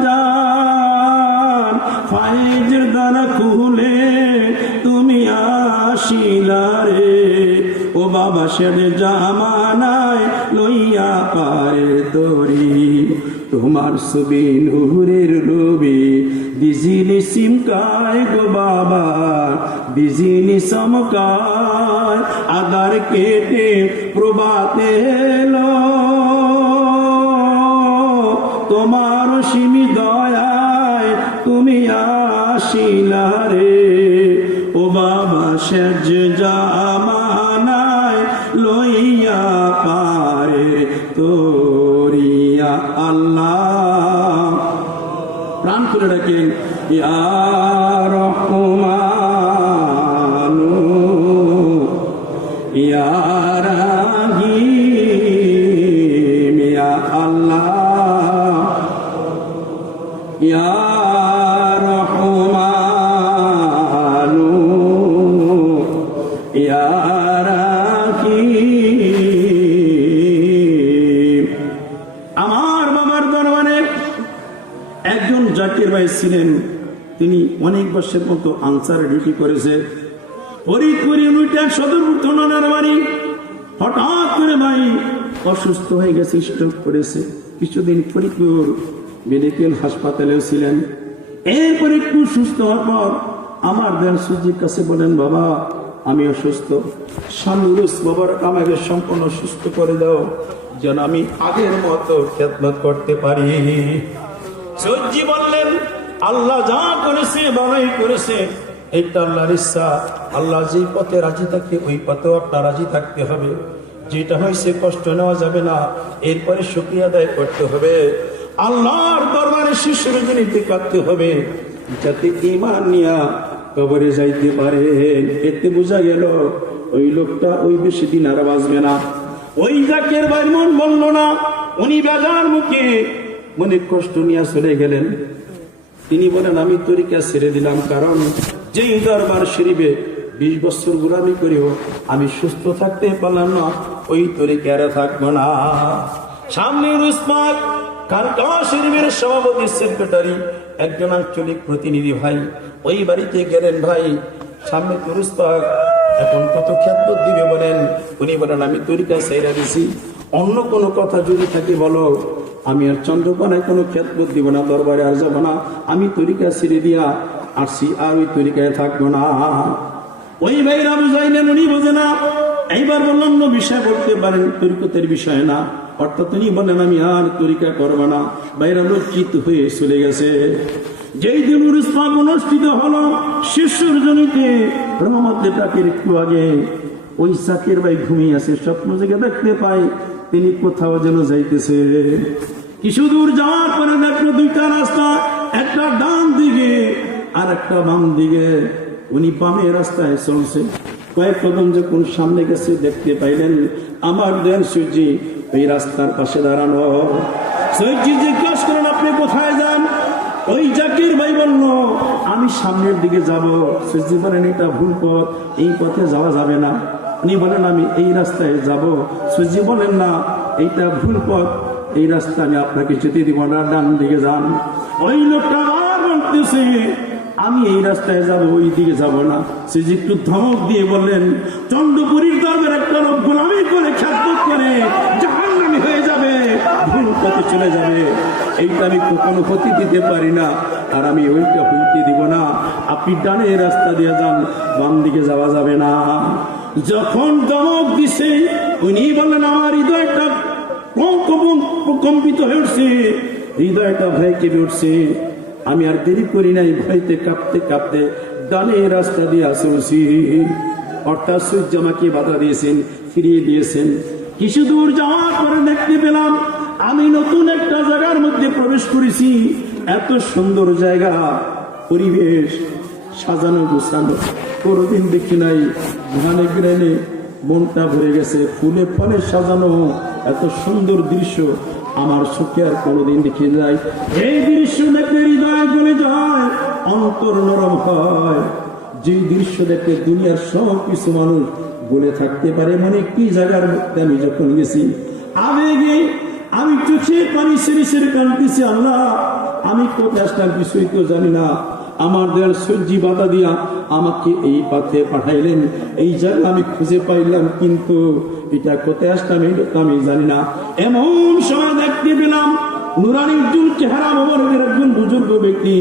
জান। ফাইজের দ্বারা খুলে তুমি আসিলা রে ও বাবা শেষ জামানায় লইয়া পারের তরি। তোমার ছবি নূরের রবি বিজিলি সিমকায় গো বাবা, বিজিলি চমকায় আধার কেটে প্রভাতে এলো। তোমার সীমি দয়ায় তুমি আসিলা রে ও বাবা শেষ জামানায় লইয়া পারে তরিয়া। আল্লাহ প্রাণ করে রাখেন ইয়া রহমানু ইয়া রাহিম ইয়া আল্লাহ ইয়া রহমানু ইয়া রাহিম। আমার বাবার দরবারে একজন জাকির ভাই ছিলেন, তিনি অনেক বছর মতো আনসার ডিউটি করেছে। ফরিদপুর ইউনিটের সদর থানার বাড়ি। হঠাৎ করে ভাই অসুস্থ হয়ে গেছে, স্ট্রোক করেছে। কিছুদিন ফরিদপুর মেডিকেল হাসপাতালেও ছিলেন। এরপর একটু সুস্থ হওয়ার পর আমার দেন সুজির কাছে বলেন, বাবা আমি অসুস্থ, শানুরুস বাবার আমাকে সম্পূর্ণ সুস্থ করে দাও, যেন আমি আগের মতো খেদমত করতে পারি। সজ্জি বললেন, আল্লাহ যা করেছে ভালোই করেছে, এটা আল্লাহর ইচ্ছা। আল্লাহ যেই পথে রাজি থাকে ওই পথেও আপনার রাজি থাকতে হবে। যেটা হয়েছে কষ্ট নেওয়া যাবে না, এরপরে শুকরিয়া আদায় করতে হবে। আল্লাহর দরবারে শিশুর জনিতে কাঁদতে হবে, যাতে ঈমান নিয়া কবরে যাইতে পারে। এতে বোঝা গেল ওই লোকটা ওই বেশি দিন আর বাঁচবে না। ওই জাকের ভাই মন বলল না, উনি বেজার মুখে মনে কষ্ট নিয়ে চলে গেলেন। তিনি বলেন, আমি তরিকা ছেড়ে দিলাম, কারণ যেই দরবার শরীফে 20 বছর গোলামি করেও আমি সুস্থ থাকতে পারলাম না, ওই তরিকারে থাকবো না। সামনে রুসমাক কালকা শরীফের সভাপতি সেক্রেটারি একজন আঞ্চলিক প্রতিনিধি ভাই ওই বাড়িতে গেলেন। ভাই সামনে রুসমাক এখন কত খেদমত দিবে বলেন। উনি বলেন, আমি তরিকা ছেড়ে দিছি, অন্য কোনো কথা যদি থাকে বলো, আমি আর চন্দ্রকোনায় কোনো খেদমত দিব না, দরবারে আর যাবো না, আমি তরিকা ছেড়ে দিয়া আসছি, আর ওই তরিকায় থাকবো না। ওই ভাইরা বুঝাইলেন, উনি বোঝে না। এইবার বললাম অন্য বিষয় বলতে পারেন, তরিকতের বিষয় না। অর্থাৎ তিনি বলেন, আমি আর তরিকা করবো না। ভাইরা লজ্জিত হয়ে চলে গেছে। যেই দিন উরুসপাক অনুষ্ঠিত হলো শিষ্যর জনিতে রহমতের ডাকের একটু আগে, ওই জাকির ভাই ঘুমিয়ে আছে। স্বপ্ন জেগে দেখতে পাই তিনি কোথাও যেন যাইতেছে। কিছু দূর যাওয়ার পরে দেখলো দুইটা রাস্তা, একটা ডান দিকে আর একটা বাম দিকে। উনি বামের রাস্তায় চলছে। কয়েক কদম যখন সামনে গেছে দেখতে পাইলেন আমার দেন সূর্যি ওই রাস্তার পাশে দাঁড়ানো। সৈয়দজি জিজ্ঞাসা করেন, আপনি কোথায় যান? ওই জাকির ভাই বলল, আমি সামনের দিকে যাব। সৈয়দজি বলেন, এটা ভুল পথ, এই পথে যাওয়া যাবে না। উনি বলেন, আমি এই রাস্তায় যাব। সৈয়দজি বলেন, না, এইটা ভুল পথ, এই রাস্তা আমি আপনাকে যেতে দিব না, ডান দিকে যান। ওই লোকটা আবার বলতেছে, আমি এই রাস্তায় যাব, ওই দিকে যাব না। সে যে একটু ধমক দিয়ে বললেন, চন্দ্রপুরীর দরবার একটা লোক গোলামি করে খ্যাত করে জাহান্নামী হয়ে যাবে, ভুল পথে চলে যাবে, এইটা আমি কখনো হতে দিতে পারি না, আর আমি ওইটা হইতে দিব না। আপনি ডানে রাস্তা দিয়ে যান, বাম দিকে যাওয়া যাবে না। যখন ধমক দিছে, উনি বললেন, আমার হৃদয়টা কম্পিত হয়ে উঠছে, হৃদয়টা ভয় কেঁপে উঠছে। আমি আর দেরি করি নাই, ভয়তে কাঁপতে কাঁপতে ডানে রাস্তা দিয়ে চলছি। অর্থাৎ সূর্য আমাকে বাধা দিয়েছেন, ফিরিয়ে দিয়েছেন। কিছু দূর যাওয়ার পরে দেখতে পেলাম আমি নতুন একটা জায়গার মধ্যে প্রবেশ করেছি। এত সুন্দর জায়গা, পরিবেশ সাজানো গোছানো, কোনোদিন দেখি নাই। ঘ্রাণে ঘ্রাণে মনটা ভরে গেছে, ফুলে ফলে সাজানো এত সুন্দর দৃশ্য আমার চোখে আর কোনোদিন দেখে যায়। এই দৃশ্য দেখে হৃদয় গলে যায়, অন্তর নরম হয়। যে দৃশ্য দেখে দুনিয়ার সব কিছু মানুষ বলে থাকতে পারে, মানে কি জায়গার মধ্যে আমি যখন গেছি, আবেগে আমি চোখে পানি সেরে সেরে কাঁদতেছি। আল্লাহ, আমি কোথায় আসলাম কিছুই তো জানি না। আমার দেয়াল সূর্যি বাধা দিয়া আমাকে এই পথে পাঠাইলেন, এই জায়গা আমি খুঁজে পাইলাম, কিন্তু এটা কোথায় আসলাম এটা আমি জানি না। এমন সময় দেখতে পেলাম নুরানি উজ্জ্বল চেহারা মোবারকের একজন বুজুর্গ ব্যক্তি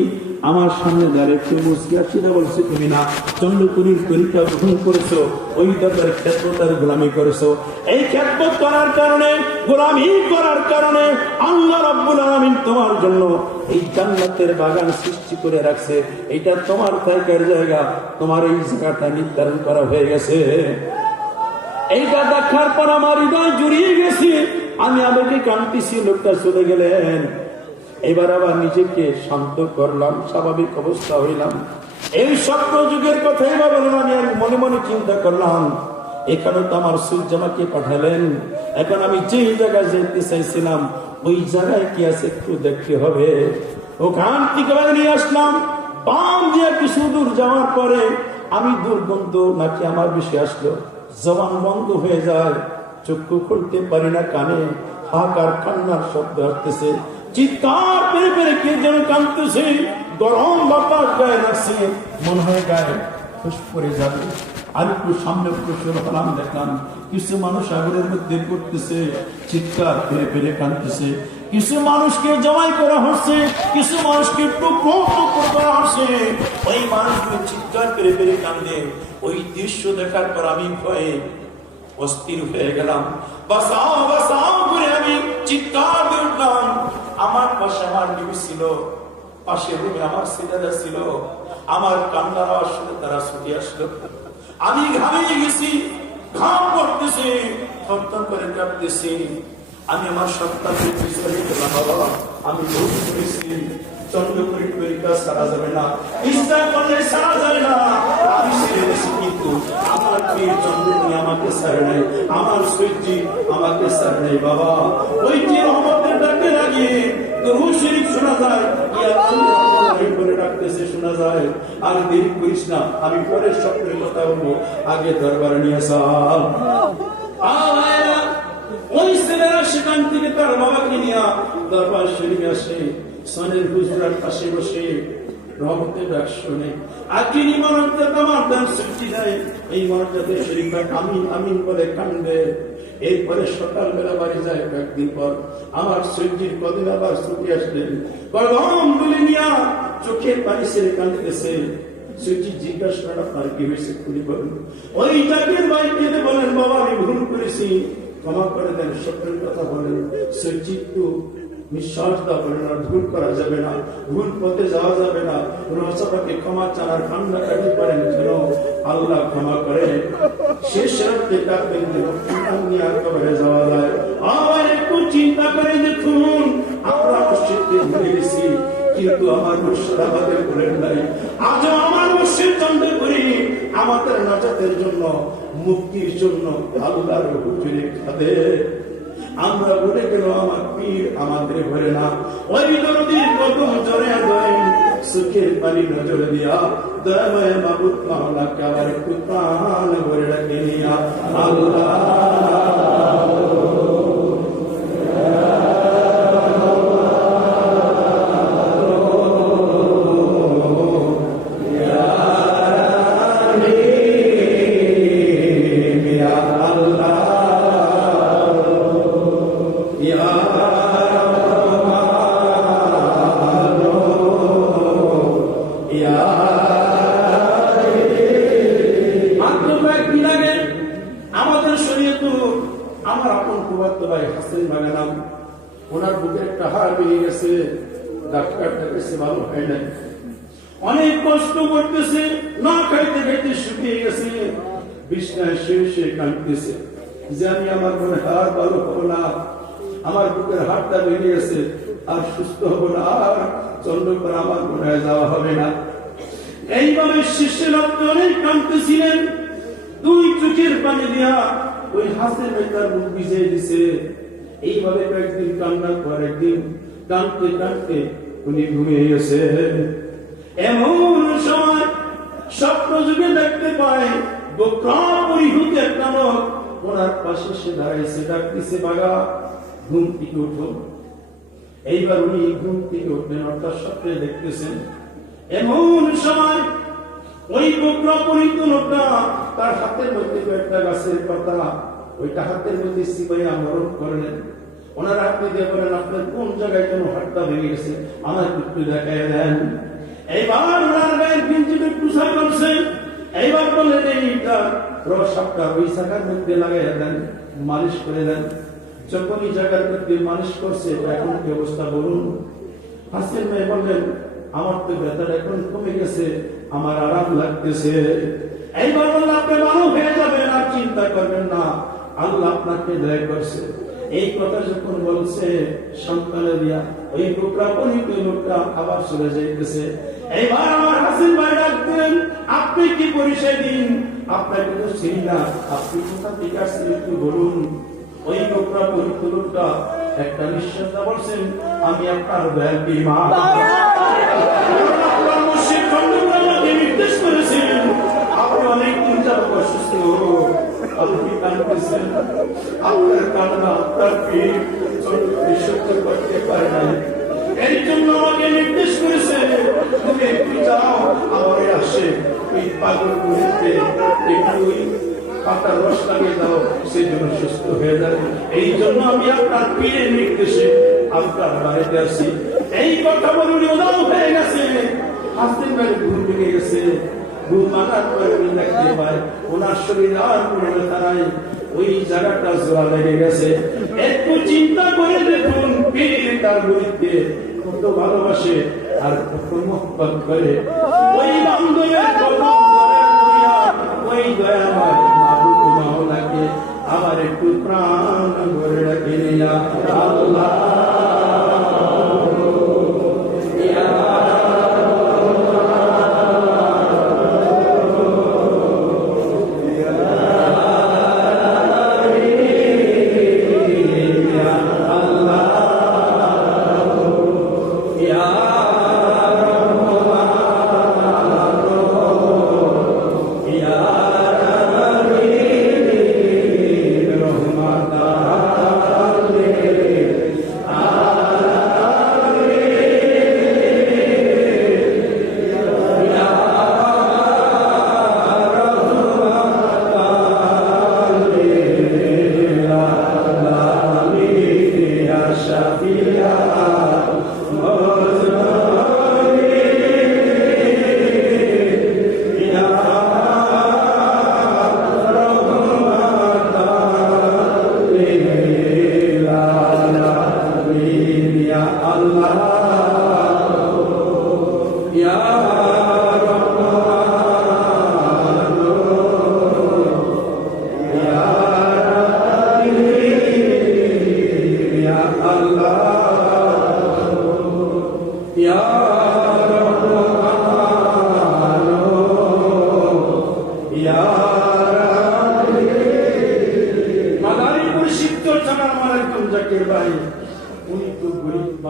আমার সামনে দাঁড়িয়ে মুসকি আসিনা বলছে, তুমি না চন্দ্রপুরীর তরিকা গ্রহণ করেছো, ওই দরবারে খেদমতের গোলামি করেছো। এই খেদমত করার কারণে, গোলামি করার কারণে আল্লাহ রাব্বুল আলামিন তোমার জন্য এই জান্নাতের বাগান সৃষ্টি করে রাখছে। এটা তোমার থাকার জায়গা, তোমার এই জায়গাটা নির্ধারণ করা হয়ে গেছে। এইটা দেখার পর আমার হৃদয় জুড়িয়ে গেছে। আমি আমাকে কাঁদতেছি, লোকটা চলে গেলেন। এবার আবার নিজেকে শান্ত করলাম, স্বাভাবিক অবস্থা হইলাম। এই স্বপ্ন যুগের কথাই ভাবলাম, আমি আর মনে মনে চিন্তা করলাম, এখানে তো আমার সূর্য আমাকে পাঠালেন, এখন আমি যে জায়গায় যেতে চাইছিলাম ওই জায়গায় কি আছে একটু দেখতে হবে। ওখান থেকে নিয়ে আসলাম। বাম দিয়ে কিছু দূর যাওয়ার পরে আমি দুর্গন্ধ নাকি আমার বেশি আসলো, জবান বন্ধ হয়ে যায়, চক্ষু খুলতে পারি না, কানে হাহাকার কান্নার শব্দ আসতেছে, চিৎকার পেরে পেরে কে যেন কাঁদতেছে, গরম বাতাস গায়ে লাগছে, মনে হয় গায়ে ফুস পড়ে যাবে। আর একটু সামনে প্রচুর হলাম, দেখলাম কিছু মানুষ সাগরের মধ্যে করতেছে, চিৎকার পেরে পেরে কাঁদতেছে। কিছু মানুষকে জমাই করা হচ্ছে, কিছু মানুষকে টুকরো টুকরো করা হচ্ছে। ওই মানুষগুলো চিৎকার পেরে পেরে কান্দে। ওই দৃশ্য দেখার পর আমি ভয়ে অস্থির হয়ে গেলাম। বাঁচাও বাঁচাও করে আমি চিৎকার দিয়ে উঠলাম। আমার পাশে আমার বিবি ছিল, পাশে রুমে আমার ছেলেরা ছিল। আমার কান্নার আওয়াজ শুনে তারা ছুটে আসলো। আমি ঘামিয়ে গেছি, ঘাম পড়তেছে, থরথর করে কাঁপতেছি। আমি আমার সন্তানকে পিছনে গেলাম, বাবা আমি ভুল করেছি, চন্দ্রপুরীর তরিকা সারা যাবে না, ইচ্ছা করলে সারা যায় না। আমি ছেড়ে দিয়েছি, কিন্তু আমার পীর চন্দ্রপুরী আমাকে ছাড়ে নাই, আমার সূর্যি আমাকে ছাড়ে নাই। বাবা ওই যে রহমতের ডাকে লাগিয়ে দরুদ শরীফ শোনা যায়, করে ডাকতেছে শোনা যায়। আর দেরি করিস না, আমি পরের স্বপ্নের কথা বলবো, আগে দরবারে নিয়ে আসাম। ওই ছেলেরা সেখান থেকে তার বাবাকে নিয়ে দরবার শরীফে আসে। সনের হুজুরার পাশে বসে রহমতের ডাক শুনে আকিনি মরণটা আমার দান সৃষ্টি যায়। এই মরণটাতে শরীফ আমিন আমিন বলে কান্দে। এরপরে সকালবেলা বাড়ি যায়। কয়েকদিন পর আমার সূর্যির কদিন আবার ছুটি আসলেন, গরম তুলে নিয়া চোখের পানি ছেড়ে কাঁদতেছে। সূর্যি জিজ্ঞাসা করেন, আপনার কি হয়েছে খুলি বলেন। ওই জাকির ভাই কেঁদে বলেন, বাবা আমি ভুল করেছি, ক্ষমা করে দেন, সত্যের কথা বলেন। সূর্যি একটু নিঃশ্বাস দেওয়া বলেন, আর ভুল করা যাবে না, ভুল পথে যাওয়া যাবে না, রহসাকে ক্ষমা চানার কান্না কাটি পারেন যেন আল্লাহ ক্ষমা করে। শেষ রাত্রে কাঁদবেন নিয়ে কবরে যাওয়া যায়। আবার একটু চিন্তা করে দেখুন, আমরা মসজিদকে ভুলে গেছি, কিন্তু আমার মুর্শিদ আমাদের ভুলেন নাই। আজও আমার মুর্শিদ চন্দ্রপুরী আমাদের নাজাতের জন্য, মুক্তির জন্য আল্লাহর হুজুরে কাঁদে। আমরা বলে গেল আমার পীর আমাদের ভরে না। ওই নদীর কদম জড়ে ধরেন সুখের পানি নজরে দিয়া দয়াময় মাবুদ মাওলাকে আবার একটু প্রাণ ভরে রাখে নিয়া আল্লাহ অনেক কষ্ট করতেছে, না খাইতে খাইতে শুকিয়ে গেছে, বিছনায় শুয়ে কাঁদতেছে যে আমি আমার মনে আর ভালো হবো না, আমার বুকের হাড়টা ভেঙে গেছে, আর সুস্থ হবো না, আর চন্দ্রপুর আমার মনে যাওয়া হবে না। এইভাবে শিষ্যের অনেক কাঁদতেছিলেন। দুই চোখের পানি দিয়া ওই হাসের মেয়েটার মুখ ভিজিয়ে দিছে। এইভাবে কয়েকদিন কান্নার পর একদিন কাঁদতে কাঁদতে উনি ঘুমিয়ে গেছে। এমন সময় স্বপ্ন যুগে দেখতে পায় বোকা পরিহিত একটা লোক ওনার পাশে সে দাঁড়াইছে, ডাকতেছে বাগা ঘুম থেকে উঠো। এইবার উনি ঘুম থেকে উঠলেন, অর্থাৎ স্বপ্নে দেখতেছেন। এমন সময় ওই বোকা পরিহিত লোকটা তার হাতের মধ্যে একটা গাছের পাতা, ওইটা হাতের মধ্যে সিপাহী আমরণ করলেন। ওনার হাতে দিয়ে বলেন আপনার কোন জায়গায় কোন হাতটা ভেঙে গেছে আমার একটু দেখাই দেন। এইবার ওনার গায়ের কিঞ্চিত একটু সাফ করছে। এইবার বললেন এইটা রসাপটা ওই জায়গার মধ্যে লাগাই দেন, মালিশ করে দেন। যখন এই জায়গার মধ্যে মালিশ করছে এখন কি অবস্থা বলুন। হাসিন মেয়ে বললেন আমার তো ব্যথাটা এখন কমে গেছে, আমার আরাম লাগতেছে। এইবার বললেন আপনি ভালো হয়ে যাবেন, আর চিন্তা করবেন না, আল্লাহ আপনাকে দয়া করছে। এই কথা যখন বলছে সন্তানের দিয়া ওই টুকরা পরিহিত লোকটা আবার চলে যাইতেছে। এইবার আমার হাসিন ভাই ডাকতেন আপনি কি পরিচয় দিন, আপনাকে তো চিনি না, আপনি কোথা থেকে আসছেন একটু বলুন। ওই টুকরা পরিহিত লোকটা একটা নিঃশ্বাস বলছেন আমি আপনার দয়াল ইমাম। আপনার মুর্শিদ খণ্ডপুর আমাকে নির্দেশ করেছেন আপনি অনেকদিন যাবত অসুস্থ, আপনি কাঁদতেছেন, আপনার কান্না আপনার পীর সহ্য করতে পারে নাই, এই জন্য আমাকে নির্দেশ করেছে তুমি একটু যাও আমার আসে ওই পাগল মুহূর্তে একটু পাতার রস লাগিয়ে দাও, সেই জন্য সুস্থ হয়ে যাবে। এই জন্য আমি আপনার পীরের নির্দেশে আপনার বাড়িতে আসি। এই কথা বলুন ওদাও হয়ে গেছে, হাসতে পারে ঘুম ভেঙে গেছে। ঘুম মাথার পরে উনি দেখতে পায় ওনার শরীর আর কোনো ব্যথা নাই, ওই জায়গাটা জোড়া লেগে গেছে। একটু চিন্তা করে দেখুন পীর তার মুরিদকে কত ভালোবাসে আর কত মহব্বত করে। ওই বান্ধবের কদম ধরে দুনিয়া ওই দয়াময় মাবুদ মাওলাকে আবার একটু প্রাণ ভরে রাখে নিয়া আল্লাহ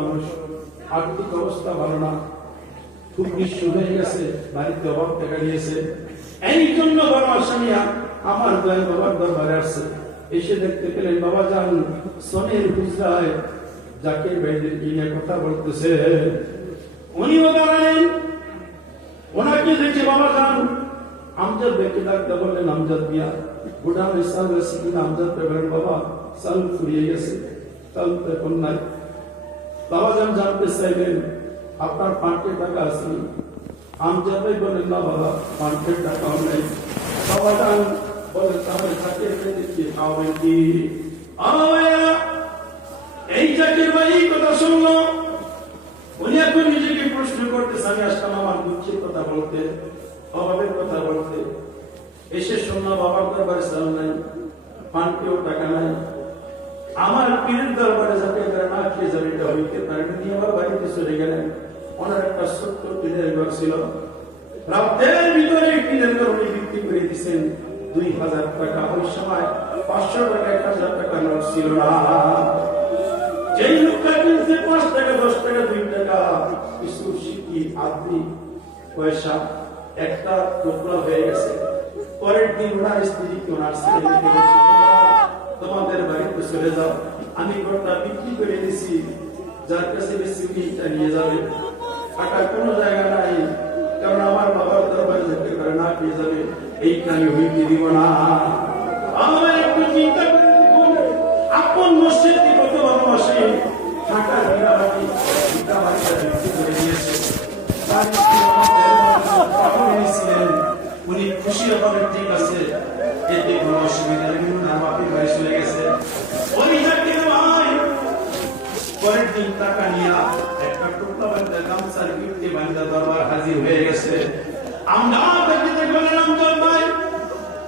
মানুষ, আর্থিক অবস্থা ভালো না, খুব নিঃস্ব হয়ে গেছে, বাড়িতে অভাব দেখা দিয়েছে। এই জন্য বড় আসামিয়া আমার দয়াল বাবার দরবারে আসছে। এসে দেখতে পেলেন বাবা যান সোনের হুজরায় জাকির ভাইদের নিয়ে কথা বলতেছে। উনিও দাঁড়ালেন, ওনাকে দেখে বাবা যান আমজাদ দেখে ডাকতে বললেন, আমজাদ মিয়া বুড়া হয়ে সাল হয়েছে কিনা? আমজাদ বললেন, বাবা সাল ফুরিয়ে গেছে, সাল তো এখন নাই। বাবা যান জানতে চাইলেন, আপনার 5 টাকা আছে? আমজাদ ভাই বলেন, না বাবা 5 টাকাও নেই। বাবা যান বলে, তাহলে জাকির ভাইকে খাওয়াবেন কি? এই জাকির ভাই এই কথা শুনলো, উনি এখন নিজেকে প্রশ্ন করতেছে, আমি আসলাম আমার দুঃখের কথা বলতে, অভাবের কথা বলতে। এসে শুনলাম বাবার দরবারে চাল নাই, 5 টাকা নাই। আমার পীরের দরবারে যাতে না খেয়ে যাবে এটা হইতে পারে। তিনি আমার বাড়িতে চলে গেলেন। ওনার একটা ছোট্ট টিনের ঘর ছিল, রাতের ভিতরে টিনের ঘর উনি বিক্রি করে দিচ্ছেন 2000 টাকা। ওই সময় 500 টাকা 1000 টাকা নোট ছিল না। যেই লোকটা কিনছে 5 টাকা 10 টাকা 2 টাকা কিছু সিকি আদি পয়সা একটা টুকরা হয়ে গেছে। পরের দিন ওনার স্ত্রীকে ওনার ছেলেকে বলছে, তোমাদের বাড়িতে চলে যাও, আমি ঘরটা বিক্রি করে দিছি, যার কাছে বেশি এটা নিয়ে যাবে। টাকার কোনো জায়গা নাই, কারণ আমার বাবার দরবারে যেতে পারে না, পেয়ে যাবে, এইটা আমি হইতে দিব না। আমার একটু চিন্তা করে দেখুন, আপন মসজিদকে কত ভালোবাসে, ঢাকার হীরাবাড়ি ইটা বাড়িটা বিক্রি করে দিয়েছে। উনি খুশি হবেন, ঠিক আছে, এতে কোনো অসুবিধা নেই, বাপের বাড়ি চলে গেছে। ওই জাকির ভাই পরের দিন টাকা নিয়ে একটা টুকরা বান্ধা গামছার গিফটে বান্ধা দরবার হাজির হয়ে গেছে। আমরা দেখতে বলেন, আমজাদ ভাই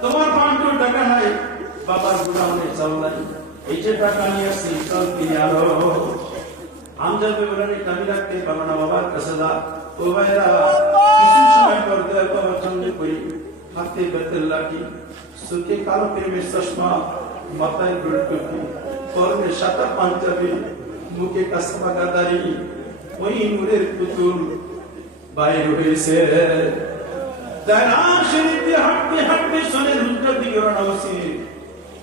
তোমার 5 টাকা নাই, বাবার গুদামে চাল নাই, এই যে টাকা নিয়ে আসছি চাল কিনে আনো। আমজাদ ভাই বলেন, এটা আমি রাখতে পারবো না, বাবার কাছে যা। ও ভাইরা কিছু সময় পর দেওয়ার বাবার সঙ্গে করি, হাতে বেতের লাঠি, চোখে কালো প্রেমের চশমা, মাথায় গোল টুপি, পরনে সাদা পাঞ্জাবি, মুখে কাসমা গাদারি, ওই নূরের পুতুল বাইর হয়েছে। হাঁটতে হাঁটতে সোনের হুজরার দিকে রওনা হয়েছে।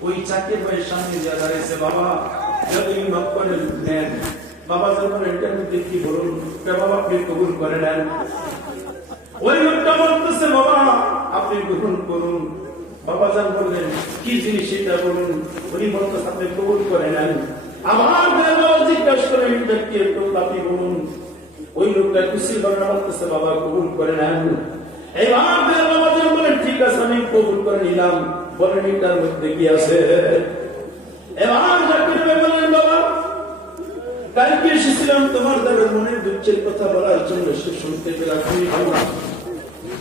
ওই জাকির ভাইয়ের সামনে যা দাঁড়িয়েছে, বাবা যদি মাফ করে নেন, বাবা যখন এটার মধ্যে কি বলুন, বাবা আপনি কবুল করে নেন। ওই লোকটা বলতেছে, বাবা আপনি গ্রহণ করুন। বাবা যান বললেন, কি জিনিস এটা বলুন। উনি বলতেছে, আপনি কবুল করে নেন। আমার জিজ্ঞাসা করে ব্যক্তি আপনি বলুন। ওই লোকটা খুশি ঘটনা বলতেছে, বাবা কবুল করে নেন। এই বাবা যান বলেন, ঠিক আছে আমি কবুল করে নিলাম, বলেন এটার মধ্যে কি আছে। এবার জাকির ভাই বললেন, বাবা কালকে এসেছিলাম তোমার দাদার মনের দুঃখের কথা বলার জন্য, সে শুনতে পেলাম খুবই ভালো।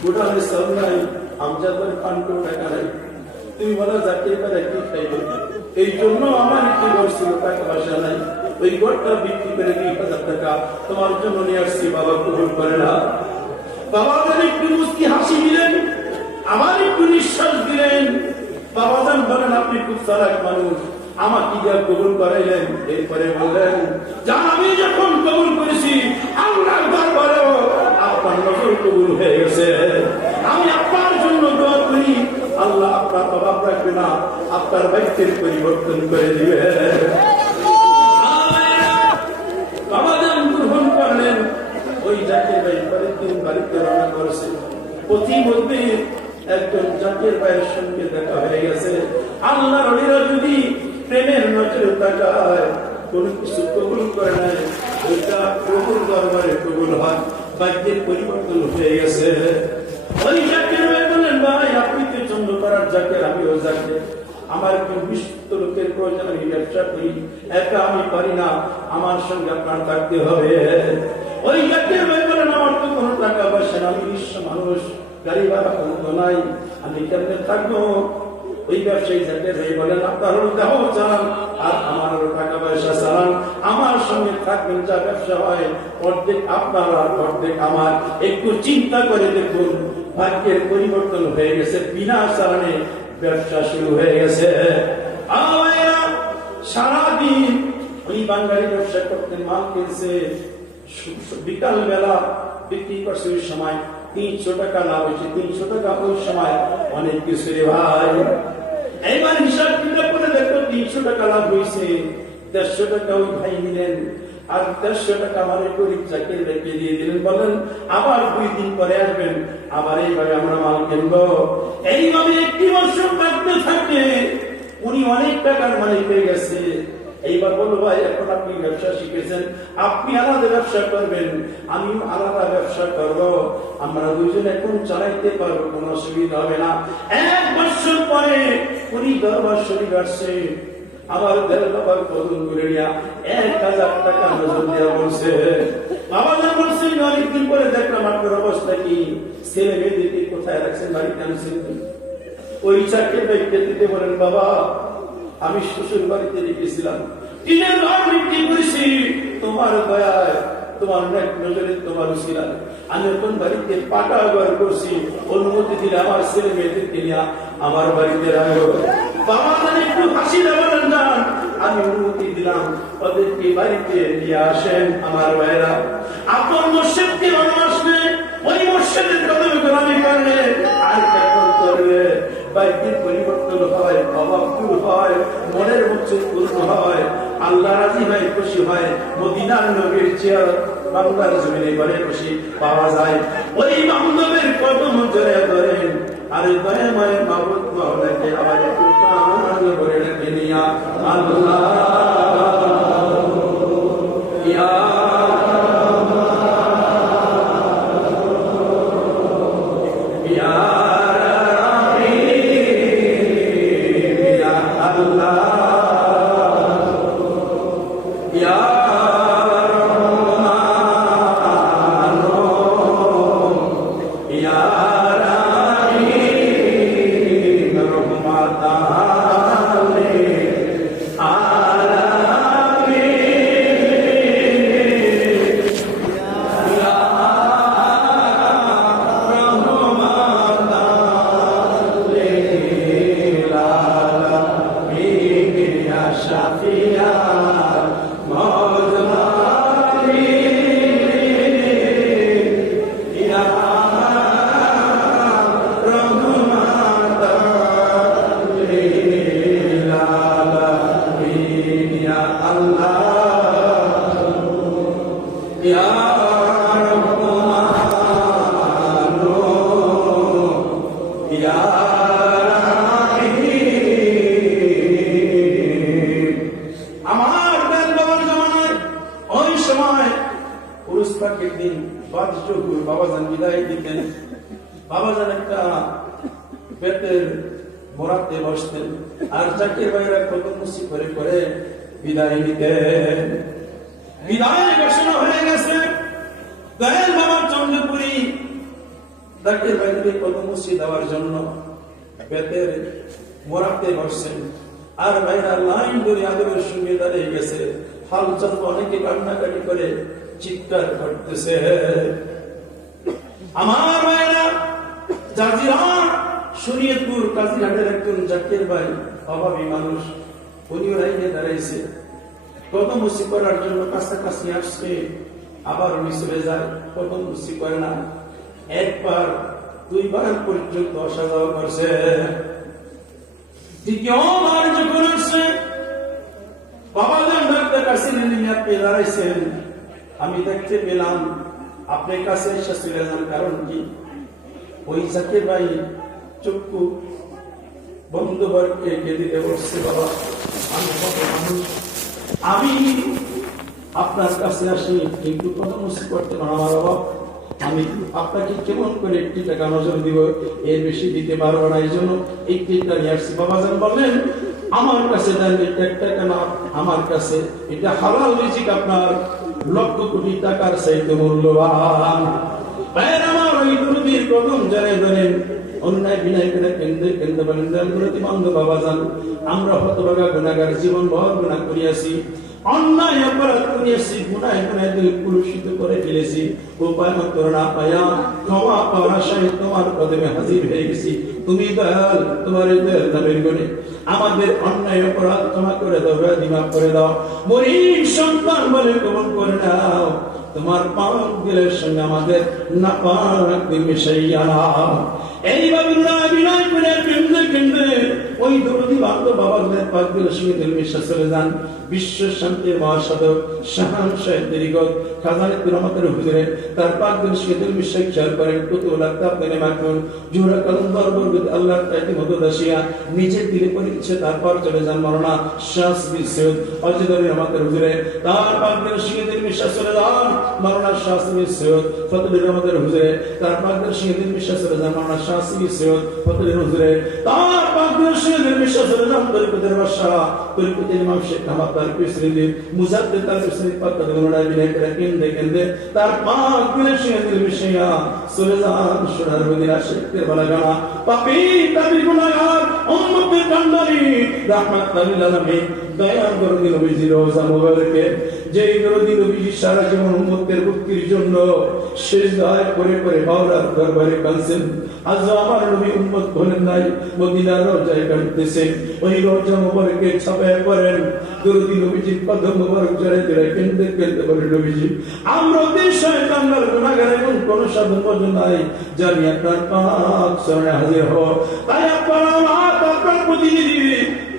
গোটা হয়ে চাল নাই, আমজাদ ভাই 5 টাকা নাই, তুমি বলো জাকির ভাই কি খাইবে। এই জন্য আমার একটি ঘর ছিল, টাকা পয়সা নাই, ওই ঘরটা বিক্রি করে 2000 টাকা তোমার জন্য নিয়ে আসছি, বাবা কবুল করে না। বাবা যান একটু মুস্কি হাসি দিলেন, আবার একটু নিঃশ্বাস দিলেন। বাবা যান বলেন, আপনি খুব চালাক মানুষ, আমাকে যা কবুল করাইলেন। এরপরে বললেন, যা আমি যখন কবুল করেছি আল্লাহর দরবারেও আপনার নজর কবুল হয়ে গেছে। আমি আপনার জন্য দোয়া করি, আল্লাহ আপনার অভাব রাখবে না, আপনার ভাগ্যের পরিবর্তন করে দিবে। বাবা যান গ্রহণ করলেন। ওই জাকির ভাই পরের দিন বাড়িতে রওনা করেছে। প্রতিমধ্যে একজন জাকির ভাইয়ের সঙ্গে দেখা হয়ে গেছে। আল্লাহর ওলিরা যদি প্রেমের নজরে তাকায়, কোন কিছু কবুল করে নাই, ওইটা কবুল দরবারে কবুল হয়, ভাগ্যের পরিবর্তন হয়ে গেছে। ওই জাকির ভাই বললেন, ভাই আপনি তো জন্য করার জাকির, আমিও জাকির, আমার কোন বিশুদ্ধ লোকের প্রয়োজন, আমি ব্যবসা করি, একা আমি পারি না, আমার সঙ্গে আপনার থাকতে হবে। ওই জাকির ভাই বলেন, আমার তো কোনো টাকা পয়সা না, আমি নিঃস্ব মানুষ, গাড়ি ভাড়া কোনো নাই, আমি কেমনে থাকবো। ওই ব্যবসায়ী জাকির ভাই বলেন, আপনার দেহ চালান আর আমার টাকা পয়সা চালান, আমার সঙ্গে থাকবেন, যা ব্যবসা হয় অর্ধেক আপনার আর অর্ধেক আমার। একটু চিন্তা করে দেখুন, ভাগ্যের পরিবর্তন হয়ে গেছে, বিনা চালানে ব্যবসা শুরু হয়ে গেছে। সারাদিন উনি বাঙালি ব্যবসা করতেন, মাল কিনছে, বিকাল বেলা বিক্রি করছে, ওই সময় 300 টাকা লাভ হয়েছে। 300 টাকা ওই সময় অনেক কিছু রে ভাই। এইবার হিসাব কিতাব করে দেখো 300 টাকা লাভ হয়েছে, 150 টাকা ওই ভাই নিলেন, আর 150 টাকা আমার গরিব চাকরি রেখে দিয়ে দিলেন, বলেন আবার 2 দিন পরে আসবেন, আবার এইভাবে আমরা মাল কিনবো। এইভাবে 1 বছর কাটতে থাকে, উনি অনেক টাকার মালিক হয়ে গেছে। এইবার বলো ভাই, এখন আপনি ব্যবসা শিখেছেন, আপনি আলাদা ব্যবসা করবেন, আমি আলাদা ব্যবসা করব, আমরা দুইজন এখন চালাইতে পারবো, কোনো অসুবিধা হবে না। 1 বছর পরে উনি দরবার শরীফ আসছে, আবার দেড় বাবার কদম করে নিয়া 1000 টাকা নজর দেওয়া বলছে। বাবা যা বলছে, অনেকদিন পরে দেখলাম আপনার অবস্থা কি, ছেলে মেয়েদেরকে কোথায় রাখছেন, বাড়িতে আনছেন? ওই চাকরির ব্যক্তি দিতে বলেন, বাবা আমি শ্বশুর বাড়িতে রেখেছিলাম, টিনের ঘর বিক্রি করেছি, তোমার দয়ায়, তোমার নেক নজরে, তোমার উসিলায় আমি এখন বাড়িতে পাকা ঘর করছি, অনুমতি দিলে আমার ছেলে মেয়েদেরকে নিয়ে আমার বাড়িতে রাখবো। বাবা মানে একটু হাসি দেবেন না, আমি অনুমতি দিলাম, ওদেরকে বাড়িতে নিয়ে আসেন। আমার ভাইরা, আপনার মসজিদকে ভালোবাসবে, ওই মসজিদের কদমে গোলামি করলে আর কেমন করবে? বাইকের পরিবর্তন হয়, অভাব দূর হয়, মনের মুচ্ছে পূর্ণ হয়, আল্লাহ রাজি হয়, খুশি হয়। মদিনার নবীর চেয়ার বাংলার জমিনে ঘরে বসে পাওয়া যায়। ওই বান্ধবের কদম জড়ে ধরেন, আর দয়াময় মাবুদ মাওলাকে আবার একটু প্রাণ ভরে রেখে নিয়া আল্লাহ ইয়া বাবাজান বিদায় দিতেন। বাবাজান একটা পেটের মোড়াতে বসতেন, আর চাকরির বাইরে কত মুসি করে করে বিদায় নিতেন। বিদায় ঘোষণা হয়ে গেছে, দয়াল বাবা চন্দ্রপুরী চাকরির বাইরে কত মুসি দেওয়ার জন্য পেটের মোড়াতে বসছেন, আর বাইরা লাইন ধরে আদরের সঙ্গে দাঁড়িয়ে গেছে। হাল চন্দ্র অনেকে কান্নাকাটি করে চিৎকার করতেছে। আমার ভাইরা, জাজিরা শরীয়তপুর কাজীঘাটের একজন জাকির ভাই, অভাবী মানুষ, উনিও রাইনে দাঁড়াইছে, কত মুসি করার জন্য কাছাকাছি আসছে, আবার উনি চলে যায়, কত মুসি করে না, একবার দুইবার পর্যন্ত আসা যাওয়া করছে। দ্বিতীয়বার যখন আসছে, বাবা ডাক্তার কাছে নিয়ে আপনি দাঁড়াইছেন, আমি দেখতে পেলাম আপনার কাছে এসে চলে যান, কারণ কি? ওই জাকির ভাই চক্ষু বন্ধ করে দিতে বসছে, বাবা আমি কত মানুষ, আমি আপনার কাছে আসি, কিন্তু কত মুসি করতে পারো আমার বাবা, আমি আপনাকে কেমন করে 1 টাকা নজর দিব, এর বেশি দিতে পারবো না, এই জন্য 1 টাকা নিয়ে আসছি। বাবাজান বললেন, আমার কাছে দেন 1 টাকা না, আমার কাছে এটা হালাল রিজিক, আপনার লক্ষ কোটি টাকার চাইতে মূল্যবান। আমার ওই দুর্বীর কদম যারা ধরেন, অন্যায় বিনয় করে কেন্দ্রে কেন্দ্র বলেন, বাবাজান আমরা হতভাগা গুণাগার, জীবন ভর গুণা করিয়াছি, অন্যায় অপরাধ করিয়েছি, গুনায় গুনায় দিল কলুষিত করে ফেলেছি, উপায় মতো না পাইয়া ক্ষমা পাওয়ার আশায় তোমার কদমে হাজির হয়ে গেছি। তুমি দয়াল, তোমার এই দয়াল নামের গুণে আমাদের অন্যায় অপরাধ ক্ষমা করে দাও, ব্যাধি মাফ করে দাও, মরিন সন্তান বলে কবুল করে নাও। তোমার পাক দিলের সঙ্গে আমাদের নাপাক দিল মিশাইয়া নাও। এইভাবে বিনয় করে কেন্দ্রে কেন্দ্রে ওই দরদি বান্ধব বাবাদের পাক দিলের সঙ্গে দিল মিশা চলে যান। বিশ্ব শান্তির মহাসাধক শাহান সাহেব দিরিগত খাজানাতুর রহমতের হুজুরে তার পাক দিলের সঙ্গে দিল মিশা খেয়াল করেন কুতুল আক্তাব নেমে মাখুন জোহরা কালাম দরবার আল্লাহ তাইতে মতো দাসিয়া নিচের দিলে পড়েছে। তারপর চলে যান মাওলানা শাহসবি সৈয়দ অজিদুর রহমতের হুজুরে তার পাক দিলের সঙ্গে দিল মিশা চলে যান মাওলানা শাহসবি সৈয়দ ফতুল রহমতের হুজুরে তার পাক দিলের সঙ্গে দিল মিশা চলে যান মাওলানা শাহসবি সৈয়দ ফতুল হুজুরে তার পাক দিলের সঙ্গে দিল মিশা চলে যান তরিকতের বাদশা তরিকতের ইমাম শেখ আহমদ তার পিছনে মুজাদ্দিদ তার পিছনে পাক দিলের বিনয় করে কেন্দ্রে কেন্দ্রে তার পাক দিলের সঙ্গে দিল মিশিয়া চলে যান সোনার মদিনা শেখের বালাগানা পাপী তাবি গুনাহগার উম্মতের কান্ডারি রাহমাতুল লিল আলামিন দয়া করে দিল নবীজির রওজা মুবারকে যেই দরদি নবীজি সারা জীবন উম্মতের মুক্তির জন্য সিজদায় করে করে মাওলার দরবারে কাঁদছেন। আজ আমার নবী উম্মত বলেন নাই মদিনার রওজায় কাঁদতেছেন। ওই রওজা মুবারকে ছাপায় করেন দরদি নবীজির কদম মুবারক জড়াই ধরে কেন্দ্রে কেন্দ্রে বলে নবীজি আমরা দেশে কাঙ্গাল গুনাহগার এমন কোন সাধন ভজন নাই জানি আপনার পাক চরণে হাজির হও। তাই আপনার প্রতিনিধি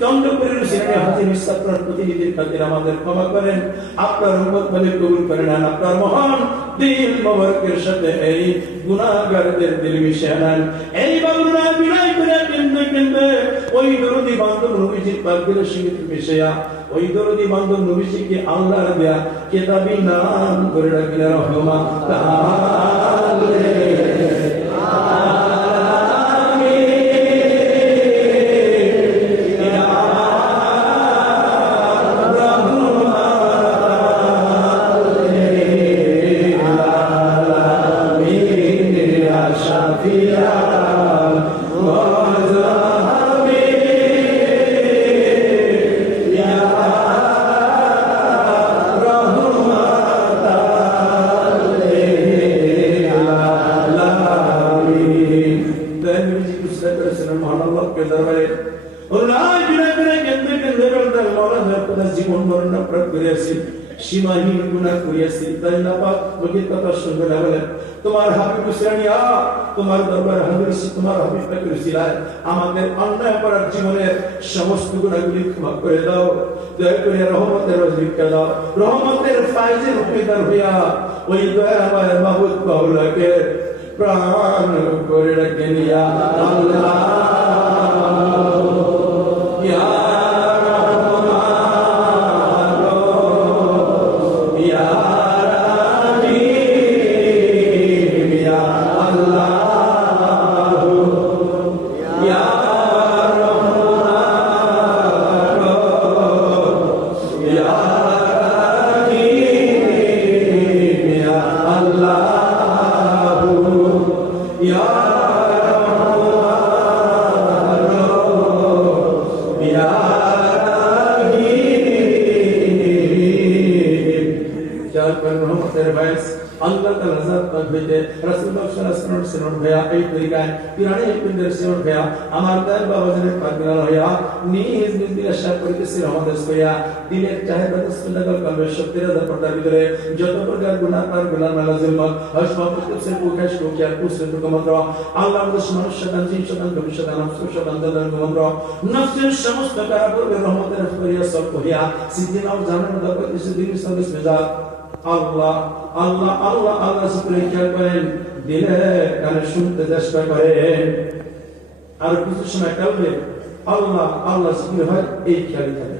চন্দ্রপুরের সিনে হাজির আপনার প্রতিনিধির খাতির আমাদের ক্ষমা করেন, আপনার উম্মত বলে কবুল করেন। আপনার মহান দিল মোবারকের সাথে এই গুনাহগারদের দিল মিশিয়ে নেন। এই বাবুরা বিনয় করে কেন্দ্রে কেন্দ্রে ওই দরদি বান্ধব নবীজির পাক দিলের সঙ্গে মিশিয়া ওই দরদি বান্ধব নবীজিকে আল্লাহর দেয়া কিতাবি নাম করে রাখলেন রহমান জীবন মরণ করিয়াছি, সীমাহীন গুনাহ করিয়াছি, তাই না পাক বকির কথা শুনবে না বলে তোমার হাবিব হুসাইনিয়া তোমার দরবারে হাজির হইছি, তোমার হাবিব পাকের উসিলায় আমাদের অন্যায় করার জীবনের সমস্ত গুনাহগুলি ক্ষমা করে দাও। দয়া করে রহমতের ভিক্ষা দাও, রহমতের ফায়জের উম্মেদার হইয়া ওই দয়াময় মাহবুব বাউলাকে প্রাণ করে রাখেন ইয়া আল্লাহ ইয়া আমার দয়াল বাবাজানের পাগলাল হইয়া নিজ নিজ দিলাশা করিতেছি রহমতের হইয়া দিলের চাহিদা সুন্নাতুল কলবের শক্তির পর্দার ভিতরে যত প্রকার গুনাহ আর গুনাহ মালা জুলম হসবা প্রত্যেক প্রকাশ কোকিয়া কুসে দুকমন্ত্র আল্লাহ দুশমন শতান জিন শতান ভবিষ্যৎ নফস শতান দাদার কমন্ত্র নফসের সমস্ত কারাপুরের রহমতের হইয়া সব হইয়া সিদ্দিন আও জানান দরকার কিছু দিন সবস মেজাজ আল্লাহ আল্লাহ আল্লাহ আল্লাহ শুকরিয়া খেয়াল করেন, দিলে কানে শুনতে চেষ্টা করেন। আর কিছু সময় কালবে আল্লাহ আল্লাহ শুকরিয়া হয় এই খেয়াল থাকে।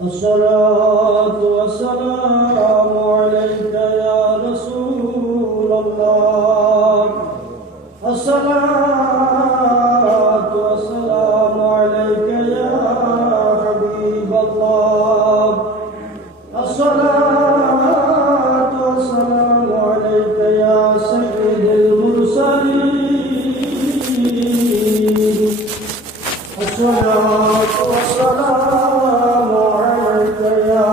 الصلاة والسلام عليك يا رسول الله الصلاة والسلام عليك يا حبيب الله الصلاة والسلام عليك يا سيد المرسلين الصلاة والسلام عليك يا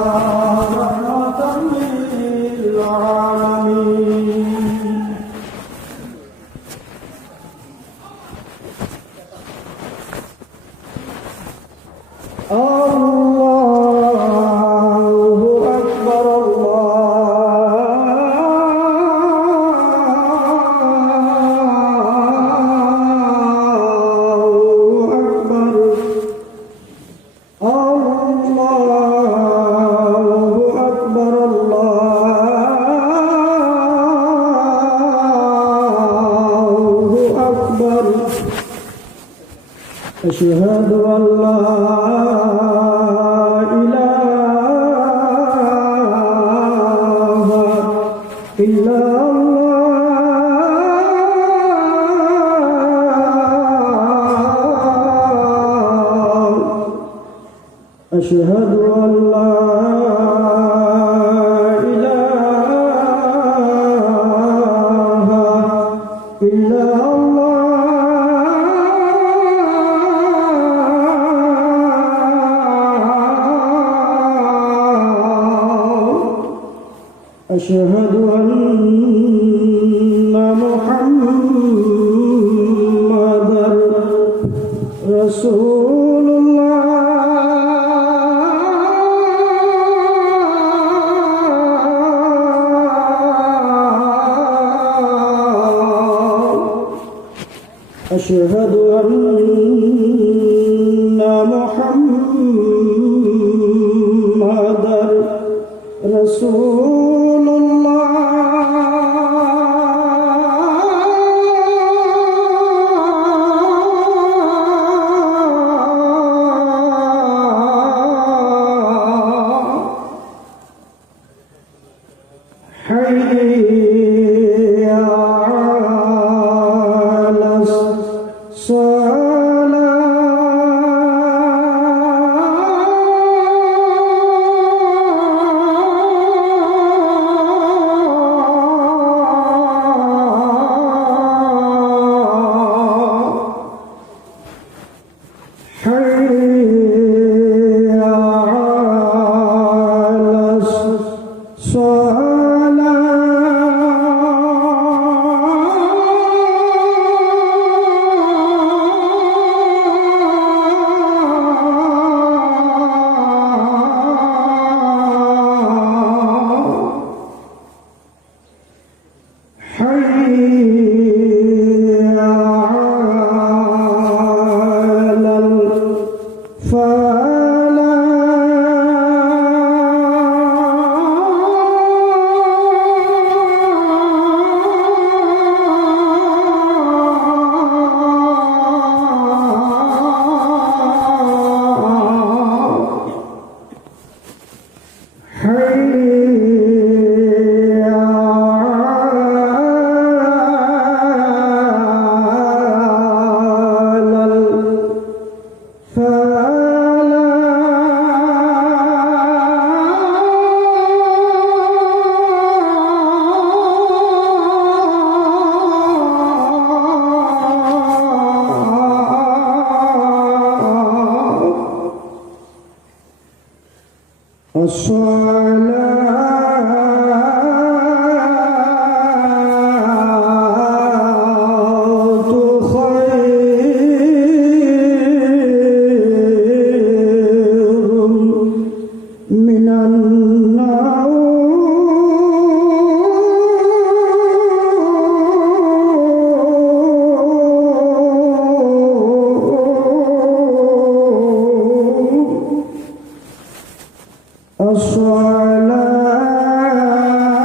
رحمة للعالمين الله أكبر الله أكبر الله أكبر الله أكبر أشهد أن لا إله إلا الله أشهد أن لا إله إلا الله أشهد أن محمدا رسول الله أشهد أن محمدا رسول الله حي على الصلاة حي على الصلاة حي على الفلاح حي على الصلاة خير من النوم الصلاة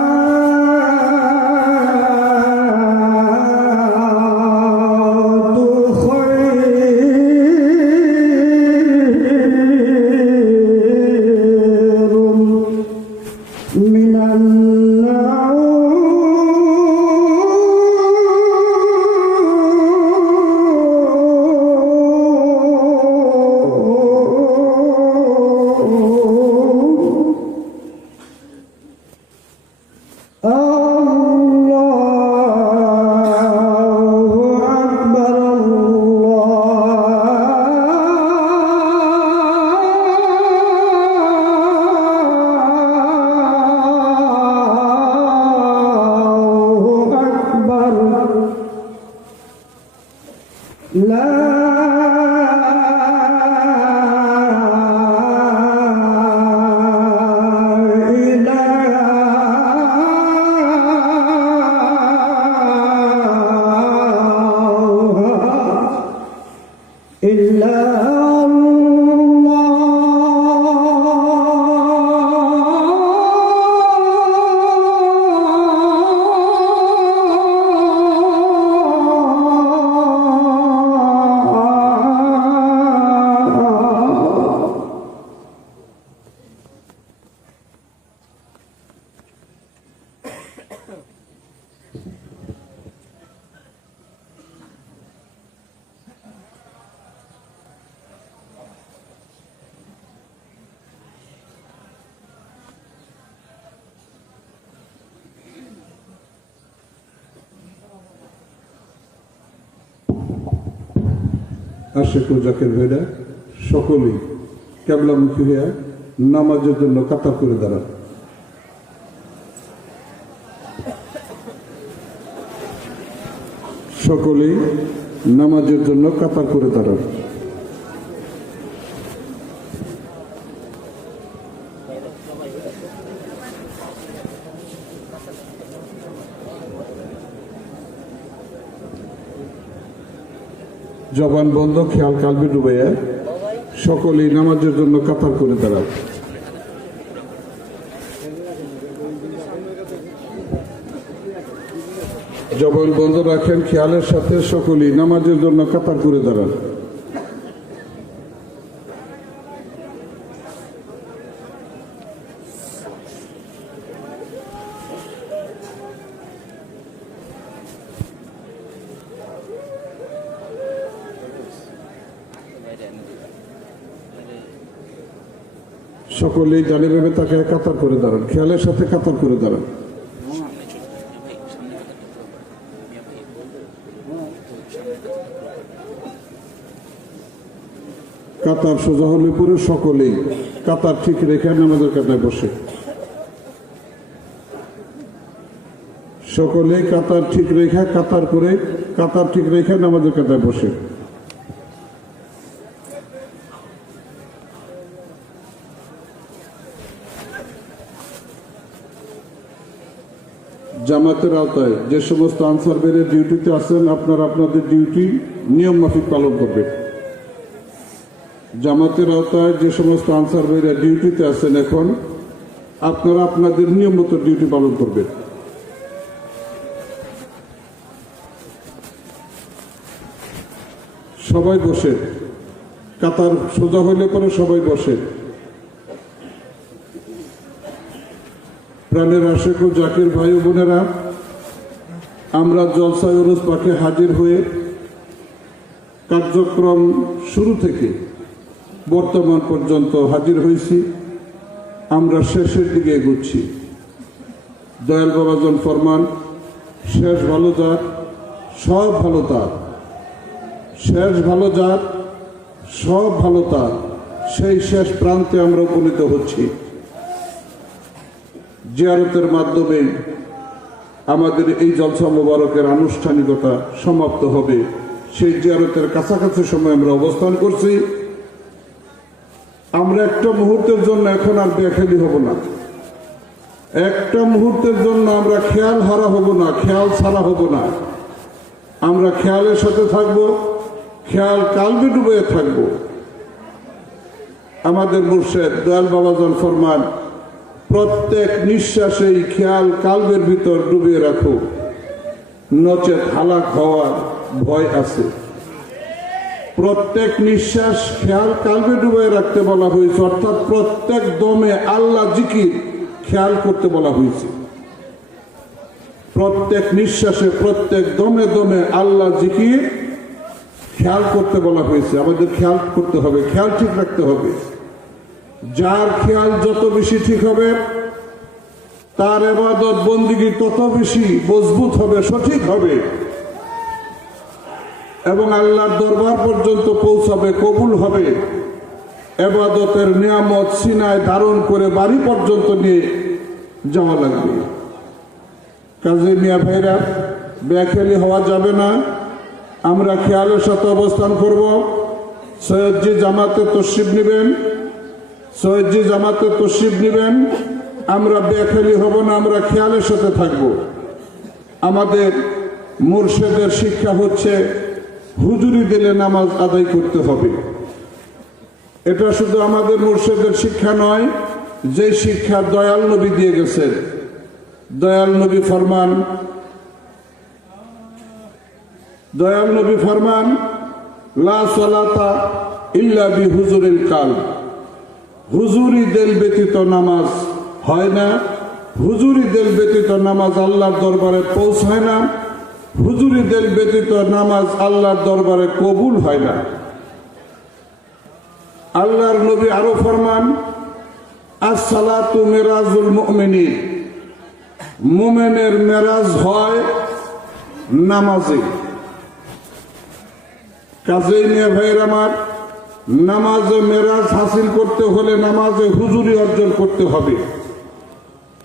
আশেক ও জাকের ভাইরা সকলেই কেবলামুখী হইয়া নামাজের জন্য কাতার করে দাঁড়ান। সকলেই নামাজের জন্য কাতার করে দাঁড়ান। জবান বন্ধ, খেয়াল কালবে ডুবাইয়া সকলেই নামাজের জন্য কাতার করে দাঁড়ান। জবান বন্ধ রাখেন, খেয়ালের সাথে সকলেই নামাজের জন্য কাতার করে দাঁড়ান। সকলেই জানিভাবে তাকে কাতার করে দাঁড়ান, খেয়ালের সাথে কাতার করে দাঁড়ান। কাতার সোজা হলে পরে সকলেই কাতার ঠিক রেখে নামাজের কাতায় বসে। সকলেই কাতার ঠিক রেখে কাতার করে কাতার ঠিক রেখে নামাজের কাতায় বসে। জামাতের আওতায় যে সমস্ত আনসার বেড়ে ডিউটিতে আছেন, আপনারা আপনাদের ডিউটি নিয়ম মাফিক পালন করবেন। জামাতের আওতায় যে সমস্ত আনসার বেড়ে ডিউটিতে আছেন, এখন আপনারা আপনাদের নিয়ম মতো ডিউটি পালন করবেন। সবাই বসে, কাতার সোজা হইলে পরে সবাই বসে। প্রাণের আশেক ও জাকির ভাই ও বোনেরা, আমরা জলসায় উরুস পাকে হাজির হয়ে কার্যক্রম শুরু থেকে বর্তমান পর্যন্ত হাজির হয়েছি। আমরা শেষের দিকে এগোচ্ছি। দয়াল বাবাজন ফরমান, শেষ ভালো যার সব ভালো তার, শেষ ভালো যার সব ভালো তার, সেই শেষ প্রান্তে আমরা উপনীত হচ্ছি। জিয়ারতের মাধ্যমে আমাদের এই জলসা মোবারকের আনুষ্ঠানিকতা সমাপ্ত হবে। সেই জিয়ারতের কাছাকাছি সময় আমরা অবস্থান করছি। আমরা একটা মুহূর্তের জন্য এখন আর বেখেয়ালি হব না, একটা মুহূর্তের জন্য আমরা খেয়াল হারা হব না, খেয়াল ছাড়া হব না। আমরা খেয়ালের সাথে থাকব, খেয়াল কালবে ডুবে থাকব। আমাদের মুর্শেদ দয়াল বাবাজন ফরমান, প্রত্যেক নিঃশ্বাসেই খেয়াল কালবের ভিতর ডুবিয়ে রাখো, নচেত হালাক হওয়ার ভয় আছে। প্রত্যেক নিঃশ্বাস খেয়াল কালবে ডুবিয়ে রাখতে বলা হয়েছে, অর্থাৎ প্রত্যেক দমে আল্লাহ জিকির খেয়াল করতে বলা হয়েছে। প্রত্যেক নিঃশ্বাসে প্রত্যেক দমে দমে আল্লাহ জিকির খেয়াল করতে বলা হয়েছে। আমাদের খেয়াল করতে হবে, খেয়াল ঠিক রাখতে হবে। যার খেয়াল যত বেশি ঠিক হবে, তার ইবাদত বন্দিগি তত বেশি মজবুত হবে, সঠিক হবে এবং আল্লাহর দরবার পর্যন্ত পৌঁছাবে, কবুল হবে। ইবাদতের নিয়ামত সিনায় ধারণ করে বাড়ি পর্যন্ত নিয়ে যাওয়া লাগবে। কাজে মিয়া ভাইরা, বেখেয়ালি হওয়া যাবে না। আমরা খেয়ালের সাথে অবস্থান করব। সৈয়দজি জামাতে তশরিফ নেবেন, সৈয়দজি জামাতে তশরিফ নেবেন। আমরা বেখেয়ালি হব না, আমরা খেয়ালের সাথে থাকব। আমাদের মুর্শেদের শিক্ষা হচ্ছে হুজুরি দিলে নামাজ আদায় করতে হবে। এটা শুধু আমাদের মুর্শেদের শিক্ষা নয়, যে শিক্ষা দয়াল নবী দিয়ে গেছেন। দয়াল নবী ফরমান, দয়াল নবী ফরমান, লা সালাতা ইল্লা বি হুজুরিল কালব। হুজুরি দিল ব্যতীত নামাজ হয় না, হুজুরি দিল ব্যতীত নামাজ আল্লাহর দরবারে পৌঁছায় না, হুজুরি দিল ব্যতীত নামাজ আল্লাহর দরবারে কবুল হয় না। আল্লাহর নবী আরো ফরমান, আস-সালাতু মিরাজুল মুমিনিন। মুমিনের মেরাজ হয় নামাজে। কাজেই নিয়ে ভাইয়ের আমার, নামাজে মেরাজ হাসিল করতে হলে নামাজে হুজুরি অর্জন করতে হবে।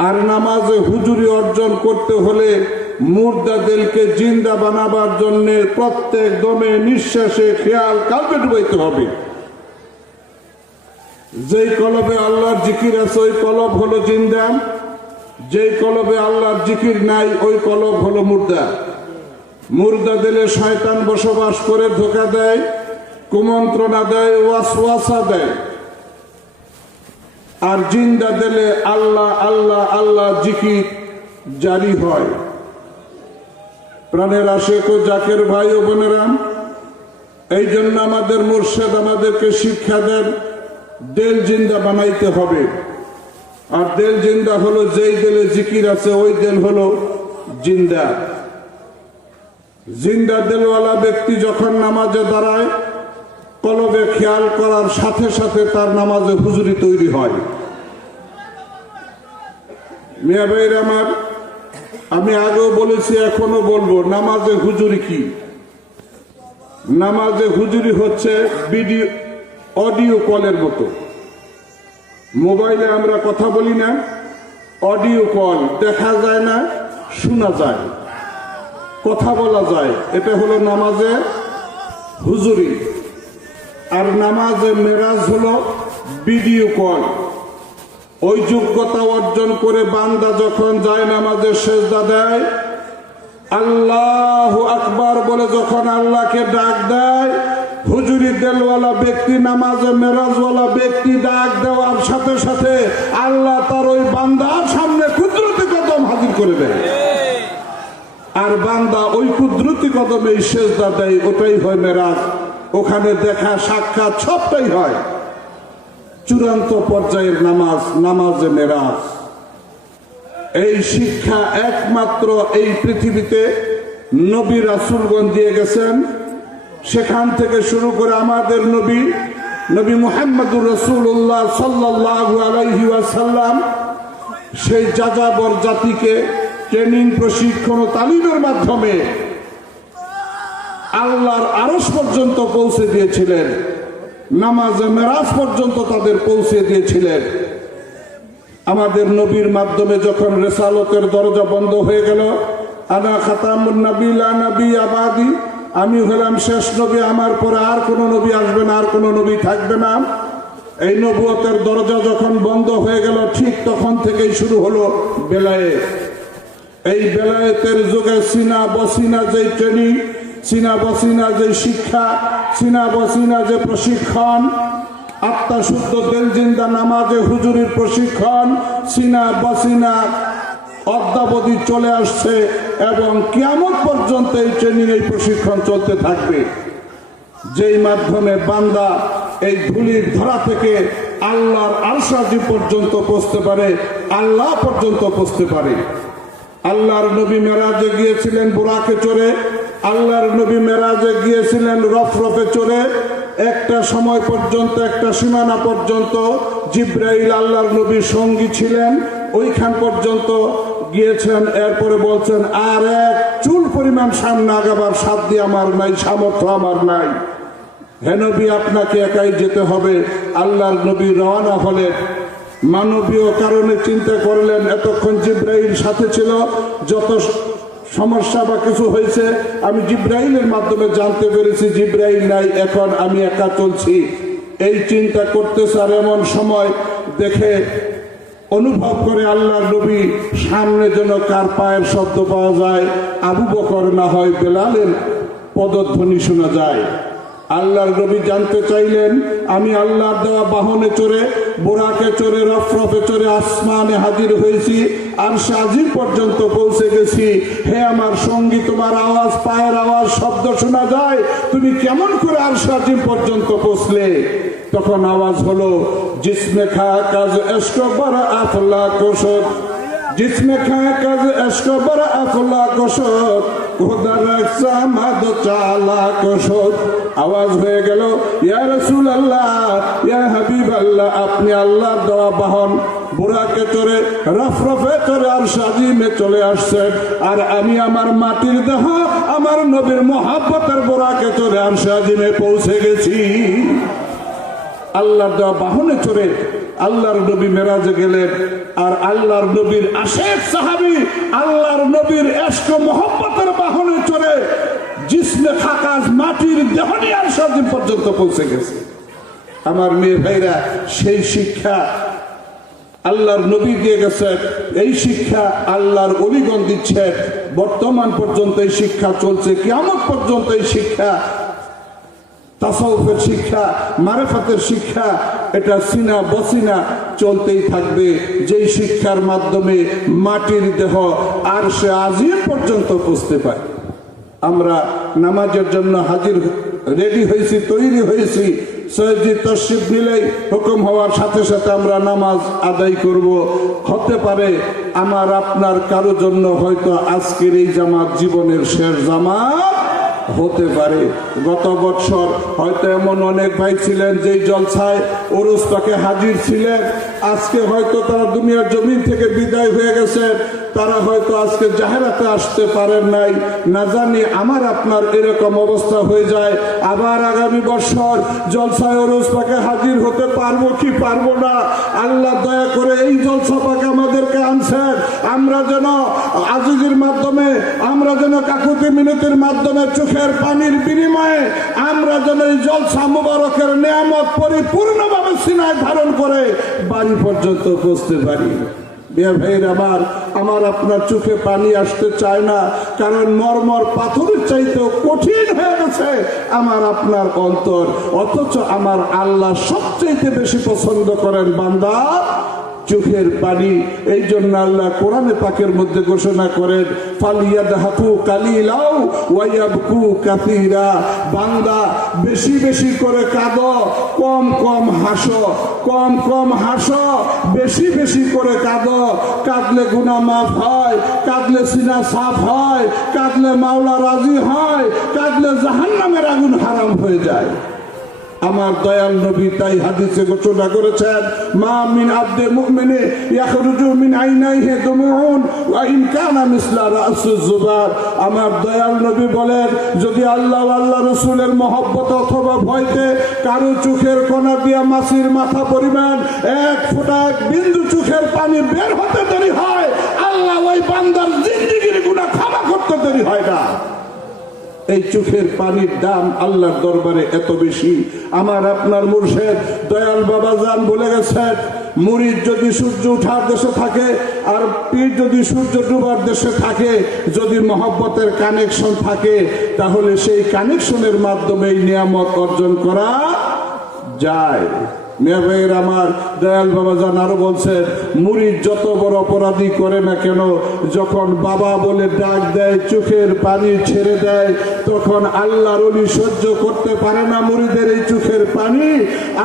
আর নামাজে হুজুরি অর্জন করতে হলে মুর্দাদেরকে জিন্দা বানাবার জন্য প্রত্যেক দমে নিঃশ্বাসে খেয়াল কালবে ডুবাইতে হবে। যেই কলবে আল্লাহর জিকির আছে ওই কলব হলো জিন্দা, যেই কলবে আল্লাহর জিকির নাই ওই কলব হলো মুর্দা। মুর্দা দিলে শয়তান বসবাস করে ধোঁকা দেয়, কুমন্ত্রণা দেয়, ওয়াসওয়াসা দেয়। আর জিন্দা দিলে আল্লাহ আল্লাহ আল্লাহ জিকির জারি হয়। প্রাণের আশেক ও জাকের ভাই ও বোনেরা, এই জন্য আমাদের মুর্শিদ আমাদেরকে শিক্ষা দেন দিল জিন্দা বানাইতে হবে। আর দিল জিন্দা হলো যেই দিলে জিকির আছে ওই দিল হলো জিন্দা। জিন্দা দিলওয়ালা ব্যক্তি যখন নামাজে দাঁড়ায় কলবে খেয়াল করার সাথে সাথে তার নামাজে হুজুরি তৈরি হয়। মিয়া ভাইর আমার, আমি আগেও বলেছি এখনো বলবো, নামাজে হুজুরি কি? নামাজে হুজুরি হচ্ছে ভিডিও অডিও কলের মতো। মোবাইলে আমরা কথা বলি না, অডিও কল, দেখা যায় না, শোনা যায়, কথা বলা যায়, এটা হলো নামাজে হুজুরি। আর নামাজে মেরাজ হলো ভিডিও কল। ওই যোগ্যতা অর্জন করে বান্দা যখন যায় নামাজে সেজদা দেয়, আল্লাহু আকবার বলে যখন আল্লাহকে ডাক দেয়, হুজুরি দেলওয়ালা ব্যক্তি, নামাজে মেরাজওয়ালা ব্যক্তি ডাক দেওয়ার সাথে সাথে আল্লাহ তার ওই বান্দার সামনে কুদরতি কদম হাজির করে দেয়। আর বান্দা ওই কুদরতি কদমে সেজদা দেয়, ওটাই হয় মেরাজ। ওখানে দেখা সাক্ষাৎ সবটাই হয়। চূড়ান্ত পর্যায়ের নামাজ, নামাজে মেরাজ। এই শিক্ষা একমাত্র এই পৃথিবীতে নবী রাসূলগণ দিয়ে গেছেন। সেখান থেকে শুরু করে আমাদের নবী নবী মুহাম্মদুর রাসূলুল্লাহ সাল্লাল্লাহু আলাইহি ওয়াসাল্লাম সেই যাযাবর জাতিকে ট্রেনিং, প্রশিক্ষণ ও তালিমের মাধ্যমে আল্লাহর আরশ পর্যন্ত পৌঁছে দিয়েছিলেন, নামাজে মেরাজ পর্যন্ত তাদের পৌঁছে দিয়েছিলেন। আমাদের নবীর মাধ্যমে যখন রিসালতের দরজা বন্ধ হয়ে গেল, আনা খাতামুন নবী লা নবী আবাদি, আমি হলাম শেষ নবী, আমার পরে আর কোন নবী আসবে না, আর কোন নবী থাকবে না, এই নবুয়তের দরজা যখন বন্ধ হয়ে গেল, ঠিক তখন থেকেই শুরু হলো বেলায়েত। এই বেলায়েতের যুগে সিনা বসিনা যে ট্রেনিং, সিনা বসিনা যে শিক্ষা, সিনা বসিনা যে প্রশিক্ষণ, আত্মা শুদ্ধ দিল জিন্দা নামাজে হুজুরির প্রশিক্ষণ, সিনা বসিনা অদ্যাবধি চলে আসছে এবং কিয়ামত পর্যন্ত এই ট্রেনিং, এই প্রশিক্ষণ চলতে থাকবে। যেই মাধ্যমে বান্দা এই ধুলির ধরা থেকে আল্লাহর আরশ আজিম পর্যন্ত পৌঁছতে পারে, আল্লাহ পর্যন্ত পৌঁছতে পারে। আল্লাহর নবী মেরাজে গিয়েছিলেন বুরাকে চড়ে, আল্লাহর নবী মেরাজে গিয়েছিলেন রফরফে চড়ে। একটা সময় পর্যন্ত, একটা সীমানা পর্যন্ত জিব্রাইল আল্লাহর নবীর সঙ্গী ছিলেন, ওইখান পর্যন্ত গিয়েছেন। এরপরে বলছেন, আর এক চুল পরিমাণ সামনে আগাবার সাধ্য আমার নাই, সামর্থ্য আমার নাই, হে নবী আপনাকে একাই যেতে হবে। আল্লাহর নবী রওনা হলেন। মানবীয় কারণে চিন্তা করলেন, এতক্ষণ জিব্রাইল সাথে ছিল, যত সমস্যা বা কিছু হয়েছে আমি জিব্রাইলের মাধ্যমে জানতে পেরেছি, জিব্রাইল নাই, এখন আমি একা চলছি। এই চিন্তা করতেছে। আর এমন সময় দেখে অনুভব করে আল্লাহর নবী সামনে যেন কার পায়ের শব্দ পাওয়া যায়, আবু বকর না হয় বেলালের পদধ্বনি শোনা যায়। আল্লাহর নবী জানতে চাইলেন, আমি আল্লাহর দেওয়া বাহনে চড়ে, বোরাকে চড়ে, রফরফে চড়ে আসমানে হাজির হয়েছি, আরশে আজিম পর্যন্ত পৌঁছে গেছি। হে আমার সঙ্গী, তোমার আওয়াজ, পায়ের আওয়াজ, শব্দ শোনা যায়, তুমি কেমন করে আরশে আজিম পর্যন্ত পৌঁছলে? তখন আওয়াজ হলো, জিসমে খা কাজ এশক বড় আফলা কোশত, জিসমে খা কাজ এশক বড় আফলা কোশত, খোদার সামাদ চালা কোশত। আওয়াজ হয়ে গেল, ইয়া রাসূলুল্লাহ, ইয়া হাবিবাল্লাহ, আপনি আল্লাহর দেওয়া বাহন, বুরাকে চড়ে রফরফে চড়ে আর সাজিমে চলে আসছেন, আর আমি আমার মাটির দেহ আমার নবীর মোহাব্বতের বুরাকে চড়ে আর সাজিমে পৌঁছে গেছি। আল্লাহর দেওয়া বাহনে চড়ে আল্লাহর নবী মেরাজে গেলেন, আর আল্লাহর নবীর আশেক সাহাবী আল্লাহর নবীর ইশক মোহাব্বতের বাহনে চড়ে জিসমে থাকা মাটির দেহ নিয়ে আর সাজিম পর্যন্ত পৌঁছে গেছে। আমার মেয়ে ভাইরা, সেই শিক্ষা আল্লাহর নবী দিয়ে গেছেন, এই শিক্ষা আল্লাহর ওলিগণ দিচ্ছেন। বর্তমান পর্যন্ত এই শিক্ষা চলছে, কিয়ামত পর্যন্ত এই শিক্ষা, তাসাউফের শিক্ষা, মারিফাতের শিক্ষা, এটা সিনা বসিনা চলতেই থাকবে। যেই শিক্ষার মাধ্যমে মাটির দেহ আরশে আজিম পর্যন্ত পৌঁছতে পারে। আমরা নামাজের জন্য হাজির রেডি হয়েছি, তৈরি হয়েছি। সৈয়দজি তশরিফ নিলেই হুকুম হওয়ার সাথে সাথে আমরা নামাজ আদায় করব। হতে পারে আমার আপনার কারো জন্য হয়তো আজকের এই জামাত জীবনের শেষ জামাত হতে পারে। গত বছর হয়তো এমন অনেক ভাই ছিলেন যেই জলসায় ওরস পাকে হাজির ছিলেন, আজকে হয়তো তারা দুনিয়ার জমিন থেকে বিদায় হয়ে গেছেন, তারা হয়তো আজকে জাহেরাতে আসতে পারেন নাই। না জানি আমার আপনার এরকম অবস্থা হয়ে যায়, আবার আগামী বছর জলসায় ওরস পাকে হাজির হতে পারবো কি পারবো না। আল্লাহ দয়া করে এই জলসা পাকে আমাদেরকে আনছেন, আমরা যেন আজিজের মাধ্যমে, আমরা যেন কাকুতি মিনতির মাধ্যমে, চোখের পানির বিনিময়ে আমরা যেন এই জলসা মুবারকের নিয়ামত পরিপূর্ণভাবে সিনায় ধারণ করে বাড়ি পর্যন্ত পৌঁছতে পারি। ভাইয়ের আমার আপনার চোখে পানি আসতে চায় না, কারণ মরমর পাথরের চাইতেও কঠিন হয়ে গেছে আমার আপনার অন্তর। অথচ আমার আল্লাহ সবচাইতে বেশি পছন্দ করেন বান্দা চোখের পানি। এই জন্য আল্লাহ কোরআনে পাকের মধ্যে ঘোষণা করেন, ফালিয়াদহাকু কালিলাও ওয়া ইয়াবকু কাসীরা। বান্দা বেশি বেশি করে কাঁদো, কম কম হাসো, কম কম হাসো, বেশি বেশি করে কাঁদো। কাঁদলে গুনাহ মাফ হয়, কাঁদলে সিনা সাফ হয়, কাঁদলে মাওলা রাজি হয়, কাঁদলে জাহান্নামের আগুন হারাম হয়ে যায়। আমার দয়াল নবী তাই হাদিসে ঘোষণা করেছেন, মা মিন আবদে মুমিনে ইয়াখরুজু মিন আইনাইহি দুমুউন ওয়া ইন কানা মিসলা রাসুজ জুবার। আমার দয়াল নবী বলেন, যদি আল্লাহ ও আল্লাহ রাসূলের মহব্বত অথবা ভয়তে কারো চোখের কোণা দিয়া মাছির মাথা পরিমাণ এক ফোঁটা এক বিন্দু চোখের পানি বের হতে দেরি হয়, আল্লাহ ওই বান্দার জিন্দেগির গুনাহ ক্ষমা করতে দেরি হয় না। এই চোখের পানির দাম আল্লাহর দরবারে এত বেশি। আমার আপনার মুর্শিদ দয়াল বাবা জান বলে গেছেন, মুরিদ যদি সূর্য ওঠার দেশে থাকে আর পীর যদি সূর্য ডুবার দেশে থাকে, যদি মহব্বতের কানেকশন থাকে, তাহলে সেই কানেকশনের মাধ্যমে এই নিয়ামত অর্জন করা যায়। মেয়ে ভাইয়ের আমার দয়াল বাবা জান আরো বলছেন, মুরিদ যত বড় অপরাধী করে না কেন, যখন বাবা বলে ডাক দেয়, চোখের পানি ছেড়ে দেয়, তখন আল্লাহর ওলি সহ্য করতে পারে না মুরিদের এই চোখের পানি।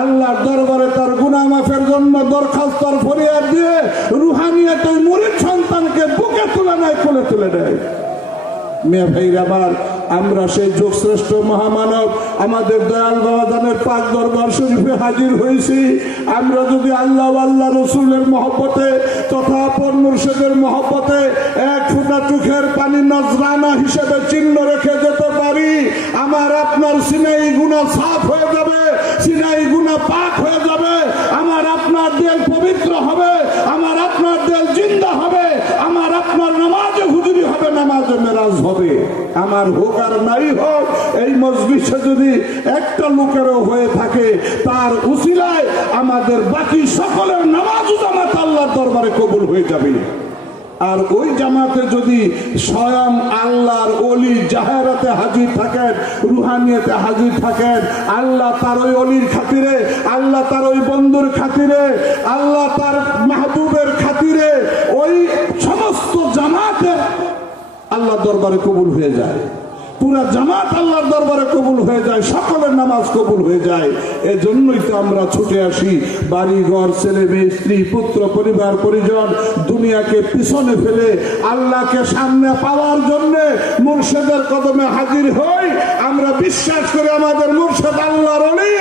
আল্লাহর দরবারে তার গুনাহ মাফের জন্য দরখাস্ত আর ফরিয়াদ দিয়ে রুহানিয়াত ওই মুরিদ সন্তানকে বুকে তুলে নেয়, কোলে তুলে নেয়। মেয়ে ভাইয়ের আমার, আমরা সেই যোগশ্রেষ্ঠ মহামানব আমাদের দয়াল বাবা জানের পাক দরবার শরীফে হাজির হয়েছি। আমরা যদি আল্লাহ আল্লাহ রসুলের মহব্বতে তথা আপন মুর্শিদের মহব্বতে এক ফোঁটা চোখের পানি নজরানা হিসেবে চিহ্ন রেখে যেতে পারি, আমার আপনার সিনাই গুনাহ সাফ হয়ে যাবে, সিনাই গুনাহ পাক হয়ে যাবে, আমার আপনার দিল পবিত্র হবে, আমার আপনার দিল জিন্দা হবে, আমার আপনার নামাজে হুজুরি হবে, নামাজে মেরাজ হবে। আমার হোক আর নাই হোক, এই মজলিসে যদি একটা লোকেরও হয়ে থাকে, তার উসিলায় আমাদের বাকি সকলের নামাজ জামাত আল্লাহর দরবারে কবুল হয়ে যাবে। আর ওই জামাতে যদি স্বয়ং আল্লাহর ওলি জাহেরাতে হাজির থাকেন, রুহানিয়াতে হাজির থাকেন, আল্লাহ তার ওই অলির খাতিরে, আল্লাহ তার ওই বন্ধুর খাতিরে, আল্লাহ তার মাহবুবের খাতিরে ওই সমস্ত জামাতের আল্লাহ দরবারে কবুল হয়ে যায়। পুরা জামাত আল্লাহর দরবারে কবুল হয়ে যায়, সকলের নামাজ কবুল হয়ে যায়। এজন্যই তো আমরা ছুটে আসি, বাড়ি ঘর, ছেলে মেয়ে, স্ত্রী পুত্র, পরিবার পরিজন দুনিয়াকে পিছনে ফেলে আল্লাহকে সামনে পাওয়ার জন্য মুর্শিদের কদমে হাজির হই। আমরা বিশ্বাস করি আমাদের মুর্শিদ আল্লাহর ওলি।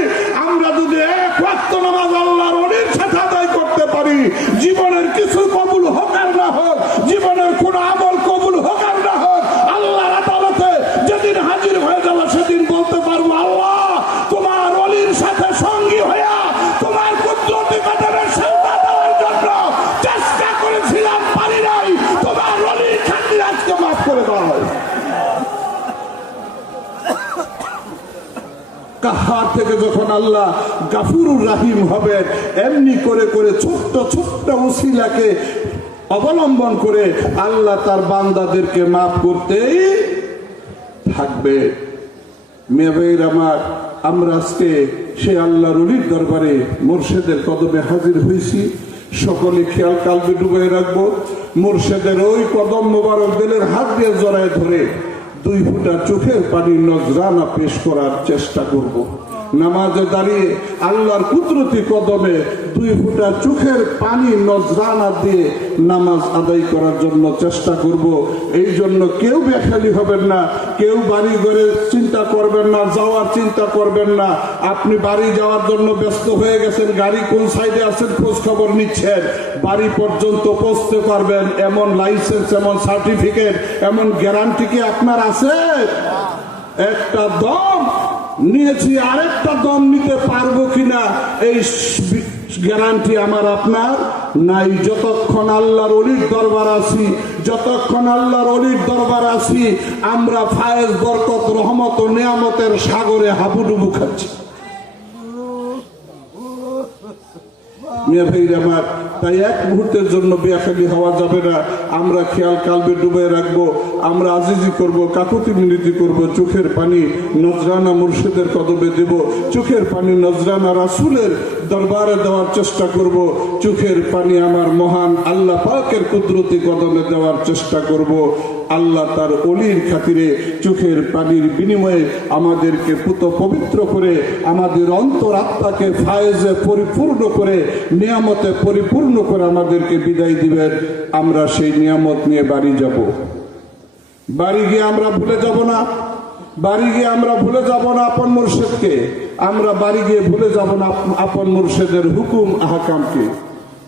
আমরা যদি এক ওয়াক্ত নামাজ আল্লাহর ওলির সাথে আদায় করতে পারি, জীবন কাহার থেকে যখন আল্লাহ গাফুরুর রাহিম হবেন, এমনি করে করে ছোট্ট ছোট্ট উসিলাকে অবলম্বন করে আল্লাহ তার বান্দাদেরকে মাফ করতেই থাকবে। মেয়ে ভাইয়ের আমার, আমরা আজকে সে আল্লাহর ওলির দরবারে মুর্শিদের কদমে হাজির হয়েছি। সকলে খেয়াল কালবে ডুবাই রাখবো। মুর্শিদের ওই কদম মোবারক দিলের হাত দিয়ে জড়ায় ধরে 2 ফুটা চোখের পানি নজরানা পেশ করার চেষ্টা করব। নামাজে দাঁড়িয়ে আল্লাহর কুদরতি কদমে 2 ফুটা চোখের পানি নজরানা দিয়ে নামাজ আদায় করার জন্য চেষ্টা করব। এই জন্য কেউ বেখালি হবেন না, কেউ বাড়ি ঘরে চিন্তা করবেন না, যাওয়ার চিন্তা করবেন না। আপনি বাড়ি যাওয়ার জন্য ব্যস্ত হয়ে গেছেন, গাড়ি কোন সাইডে আছেন খোঁজ খবর নিচ্ছেন। বাড়ি পর্যন্ত পৌঁছতে পারবেন এমন লাইসেন্স, এমন সার্টিফিকেট, এমন গ্যারান্টি কি আপনার আছে? একটা দম নিয়েছি, আরেকটা দম নিতে পারবো কিনা এই গ্যারান্টি আমার আপনার নাই। যতক্ষণ আল্লাহর ওলির দরবার আছি, যতক্ষণ আল্লাহর ওলির দরবার আছি, আমরা ফায়েজ, বরকত, রহমত ও নিয়ামতের সাগরে হাবুডুবু খাচ্ছি। আমার তাই এক মুহূর্তের জন্য বেখালি হওয়া যাবে না। আমরা খেয়াল কালবে ডুবে রাখবো, আমরা আজিজি করব, কাকুতি মিনতি করব, চোখের পানি নজরানা মুর্শিদের কদমে দেব, চোখের পানি নজরানা রাসূলের দরবারে দেওয়ার চেষ্টা করব, চোখের পানি আমার মহান আল্লাহ পাকের কুদরতি কদমে দেওয়ার চেষ্টা করব। আল্লাহ তার ওলির খাতিরে চোখের পানির বিনিময়ে আমাদেরকে পুত পবিত্র করে, আমাদের অন্তরাত্মাকে ফায়েজে পরিপূর্ণ করে, নিয়ামতে পরিপূর্ণ করে আমাদেরকে বিদায় দিবেন। আমরা সেই নিয়ামত নিয়ে বাড়ি যাব। বাড়ি গিয়ে আমরা ভুলে যাব না, বাড়ি গিয়ে আমরা ভুলে যাব না আপন মুর্শিদকে। আমরা বাড়ি গিয়ে ভুলে যাব না আপন মুর্শিদের হুকুম আহকামকে।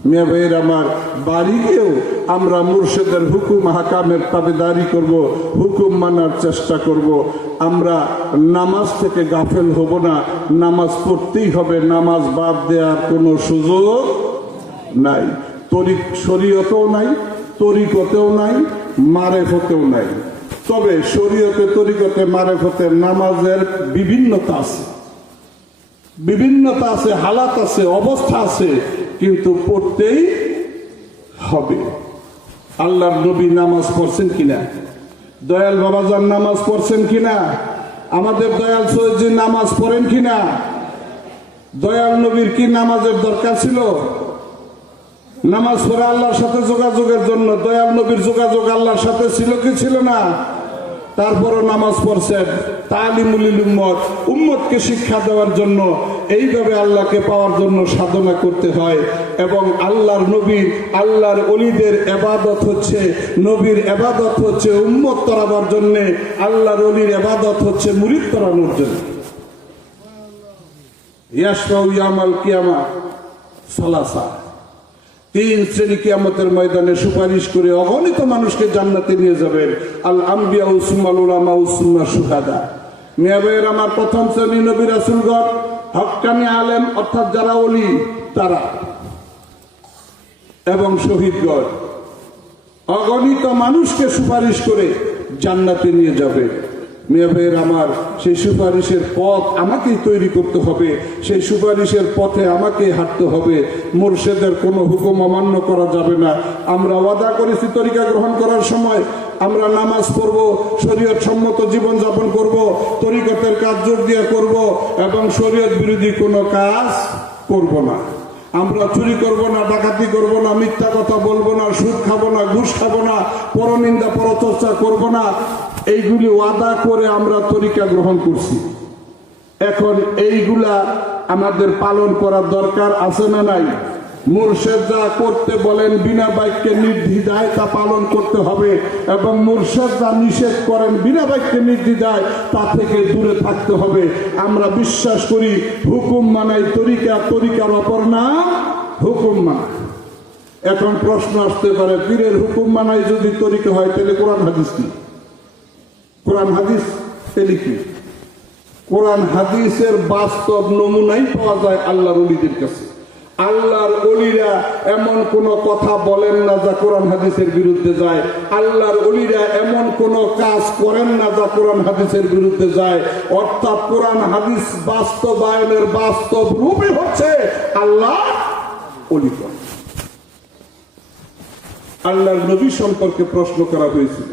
মেয়ে ভাইয়ের আমার, বাড়ি গিয়েও আমরা মুর্শিদের হুকুম আহকামের তাবেদারি করব, হুকুম মানার চেষ্টা করব। আমরা নামাজ থেকে গাফেল হব না, নামাজ পড়তেই হবে, নামাজ বাদ দেওয়ার কোনো সুযোগ নাই। শরীয়তেও নাই, তরিকতেও নাই, মারেফতেও নাই। তবে শরীয়তে, তরিকতে, মারেফতে নামাজের বিভিন্নতা আছে, বিভিন্নতা আছে, হালাত আছে, অবস্থা আছে, কিন্তু পড়তেই হবে। আল্লাহর নবী নামাজ পড়ছেন কিনা? দয়াল বাবাজান নামাজ পড়ছেন কিনা? আমাদের দয়াল সৈয়দজি নামাজ পড়েন কিনা? দয়াল নবীর কি নামাজের দরকার ছিল? নামাজ পড়ে আল্লাহর সাথে যোগাযোগের জন্য। দয়াল নবীর যোগাযোগ আল্লাহর সাথে ছিল কি ছিল না? তারপরও নামাজ পড়ছেন তালিমুল উম্মত, উম্মতকে শিক্ষা দেওয়ার জন্য। এইভাবে আল্লাহকে পাওয়ার জন্য সাধনা করতে হয়। এবং আল্লাহর নবীর, আল্লাহর ওলিদের ইবাদত হচ্ছে, নবীর ইবাদত হচ্ছে উম্মত তরাবার জন্য, আল্লাহর ওলির ইবাদত হচ্ছে মুরিদ তরানোর জন্য। ইয়াশফাউ ইয়ামাল কিয়ামা সালাসা, 3 শ্রেণী কিয়ামতের ময়দানে সুপারিশ করে অগণিত মানুষকে জান্নাতে নিয়ে যাবেন। আল আম্বিয়া উসমাল উলামা উসমা শুহাদা। মেয়ে ভাইয়ের আমার, প্রথম শ্রেণী নবী রাসূলগণ, হক্কানি আলেম অর্থাৎ যারা ওলি তারা, এবং শহীদগণ অগণিত মানুষকে সুপারিশ করে জান্নাতে নিয়ে যাবে। মেয়ে ভাইয়ের আমার, সেই সুপারিশের পথ আমাকেই তৈরি করতে হবে, সেই সুপারিশের পথে আমাকেই হাঁটতে হবে। মুর্শিদের কোনো হুকুম অমান্য করা যাবে না। আমরা ওয়াদা করেছি তরিকা গ্রহণ করার সময় আমরা নামাজ পড়ব, শরীয়ত সম্মত জীবন যাপন করব, তরিকতের কাজ জোর দিয়ে করব, এবং শরীয়ত বিরোধী কোনো কাজ করব না। আমরা চুরি করব না, ডাকাতি করব না, মিথ্যা কথা বলবো না, সুদ খাবো না, ঘুষ খাবো না, পরনিন্দা পরচর্চা করব না। এইগুলি ওয়াদা করে আমরা তরিকা গ্রহণ করছি। এখন এইগুলা আমাদের পালন করার দরকার আছে না নাই? মুর্শিদ যা করতে বলেন বিনা বাক্যে নির্দ্বিধায় তা পালন করতে হবে, এবং মুর্শিদ যা নিষেধ করেন বিনা বাক্যে নির্দ্বিধায় তা থেকে দূরে থাকতে হবে। আমরা বিশ্বাস করি হুকুম মানাই তরিকা, তরিকার অপর নাম হুকুম মানা। এখন প্রশ্ন আসতে পারে, পীরের হুকুম মানাই যদি তরিকা হয় তাহলে কোরআন হাদিস কি? কোরআন হাদিস তাহলে কি? কোরআন হাদিসের বাস্তব নমুনাই পাওয়া যায় আল্লাহর ওলিদের কাছে। আল্লাহর ওলিরা এমন কোন কথা বলেন না যা কোরআন হাদিসের বিরুদ্ধে যায়। আল্লাহর ওলিরা এমন কোন কাজ করেন না যা কোরআন হাদিসের বিরুদ্ধে যায়। অর্থাৎ কোরআন হাদিস বাস্তবায়নের বাস্তব রূপই হচ্ছে আল্লাহ ওলিগণ। আল্লাহর নবী সম্পর্কে প্রশ্ন করা হয়েছিল।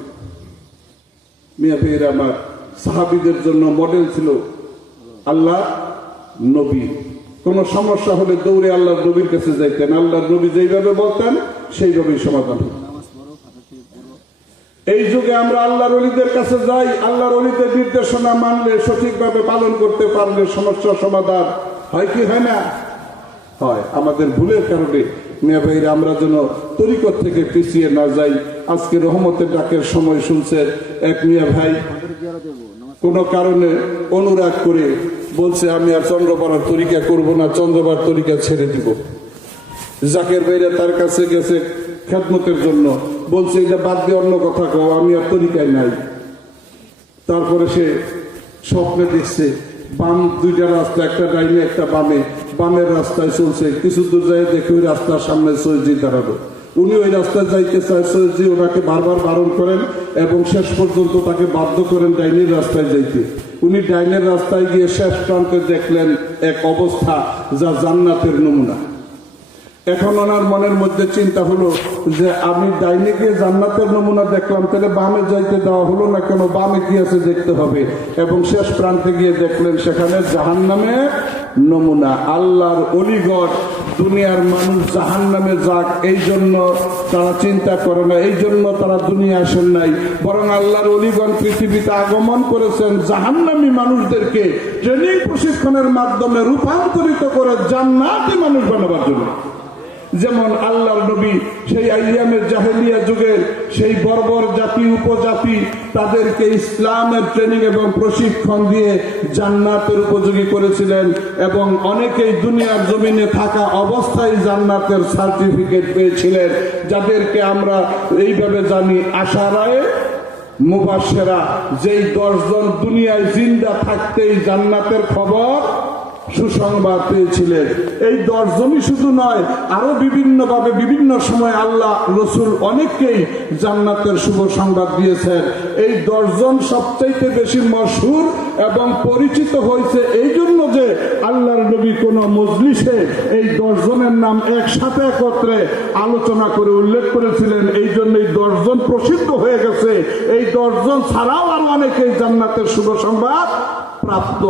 মিয়া ভাইয়েরা আমার, সাহাবীদের জন্য মডেল ছিল আল্লাহ নবী। কোন সমস্যা হলে দৌড়ে আল্লাহর নবীর কাছে যাইতেন। আল্লাহর নবী যেইভাবে বলতেন সেইভাবেই সমাধান হতো। এই যুগে আমরা আল্লাহর ওলিদের কাছে যাই, আল্লাহর ওলিদের নির্দেশনা মানলে, সঠিকভাবে পালন করতে পারলে সমস্যার সমাধান হয় কি হয় না? হয়। আমাদের ভুলের কারণে মিয়া ভাইরা আমরা যেন তরিকত থেকে পিছিয়ে না যাই। আজকে রহমতের ডাকের সময় শুনছেন এক মিয়া ভাই কোন কারণে অনুরাগ করে বলছে আমি আর চন্দ্রপাড়ার তরিকা করব না, চন্দ্রপাড়ার তরিকা ছেড়ে দিব। জাকের ভাইরা তার কাছে গেছে খেদমতের জন্য, বলছে এটা বাদ দিয়ে অন্য কথা কও, আমি আর তরিকায় নাই। তারপরে সে স্বপ্নে দেখছে বাম দুইটা রাস্তা, একটা ডাইনে একটা বামে, বামের রাস্তায় চলছে। কিছু দূর যায় দেখে ওই রাস্তার সামনে সৈয়দজি দাঁড়ালো। উনি ওই রাস্তায় যাইতে চায়, সৈয়দজি ওনাকে বারবার বারণ করেন এবং শেষ পর্যন্ত তাকে বাধ্য করেন ডাইনের রাস্তায় যাইতে। উনি ডাইনের রাস্তায় গিয়ে শেষ প্রান্তে দেখলেন এক অবস্থা যা জান্নাতের নমুনা। এখন ওনার মনের মধ্যে চিন্তা হলো যে আমি ডাইনে গিয়ে জান্নাতের নমুনা দেখলাম, তাহলে বামে যাইতে দেওয়া হলো না কেন? বামে কি আছে দেখতে হবে। এবং শেষ প্রান্তে গিয়ে দেখলেন সেখানে জাহান্নামের নমুনা। আল্লাহর অলিগড় দুনিয়ার মানুষ জাহান্নামে যাক এই জন্য তারা চিন্তা করে না, এই জন্য তারা দুনিয়া আসেন নাই, বরং আল্লাহর অলিগণ পৃথিবীতে আগমন করেছেন জাহান্নামী মানুষদেরকে ট্রেনিং প্রশিক্ষণের মাধ্যমে রূপান্তরিত করে জান্নাতি মানুষ বানাবার জন্য। যেমন আল্লাহর নবী সেই আইয়ামের জাহেলিয়া যুগের সেই বর্বর জাতি উপজাতি তাদেরকে ইসলামের ট্রেনিং এবং প্রশিক্ষণ দিয়ে জান্নাতের উপযোগী করেছিলেন এবং অনেকেই দুনিয়ার জমিনে থাকা অবস্থায় জান্নাতের সার্টিফিকেট পেয়েছিলেন, যাদেরকে আমরা এইভাবে জানি আশারায়ে মুবাশশিরা। যেই 10 জন দুনিয়ায় জিন্দা থাকতেই জান্নাতের খবর সুসংবাদ পেয়েছিলেন। এই 10 জনই শুধু নয়, আরো বিভিন্ন ভাবে বিভিন্ন সময় আল্লাহ রসুল অনেককেই জান্নাতের শুভ সংবাদ দিয়েছেন। এই 10 জন সবচাইতে বেশি মশহুর এবং পরিচিত হয়েছে এই জন্য যে আল্লাহর নবী কোন মজলিসে এই 10 জনের নাম একসাথে একত্রে আলোচনা করে উল্লেখ করেছিলেন। এই জন্য এই 10 জন প্রসিদ্ধ হয়ে গেছে। এই 10 জন ছাড়াও আরো অনেকেই জান্নাতের শুভ সংবাদ প্রাপ্ত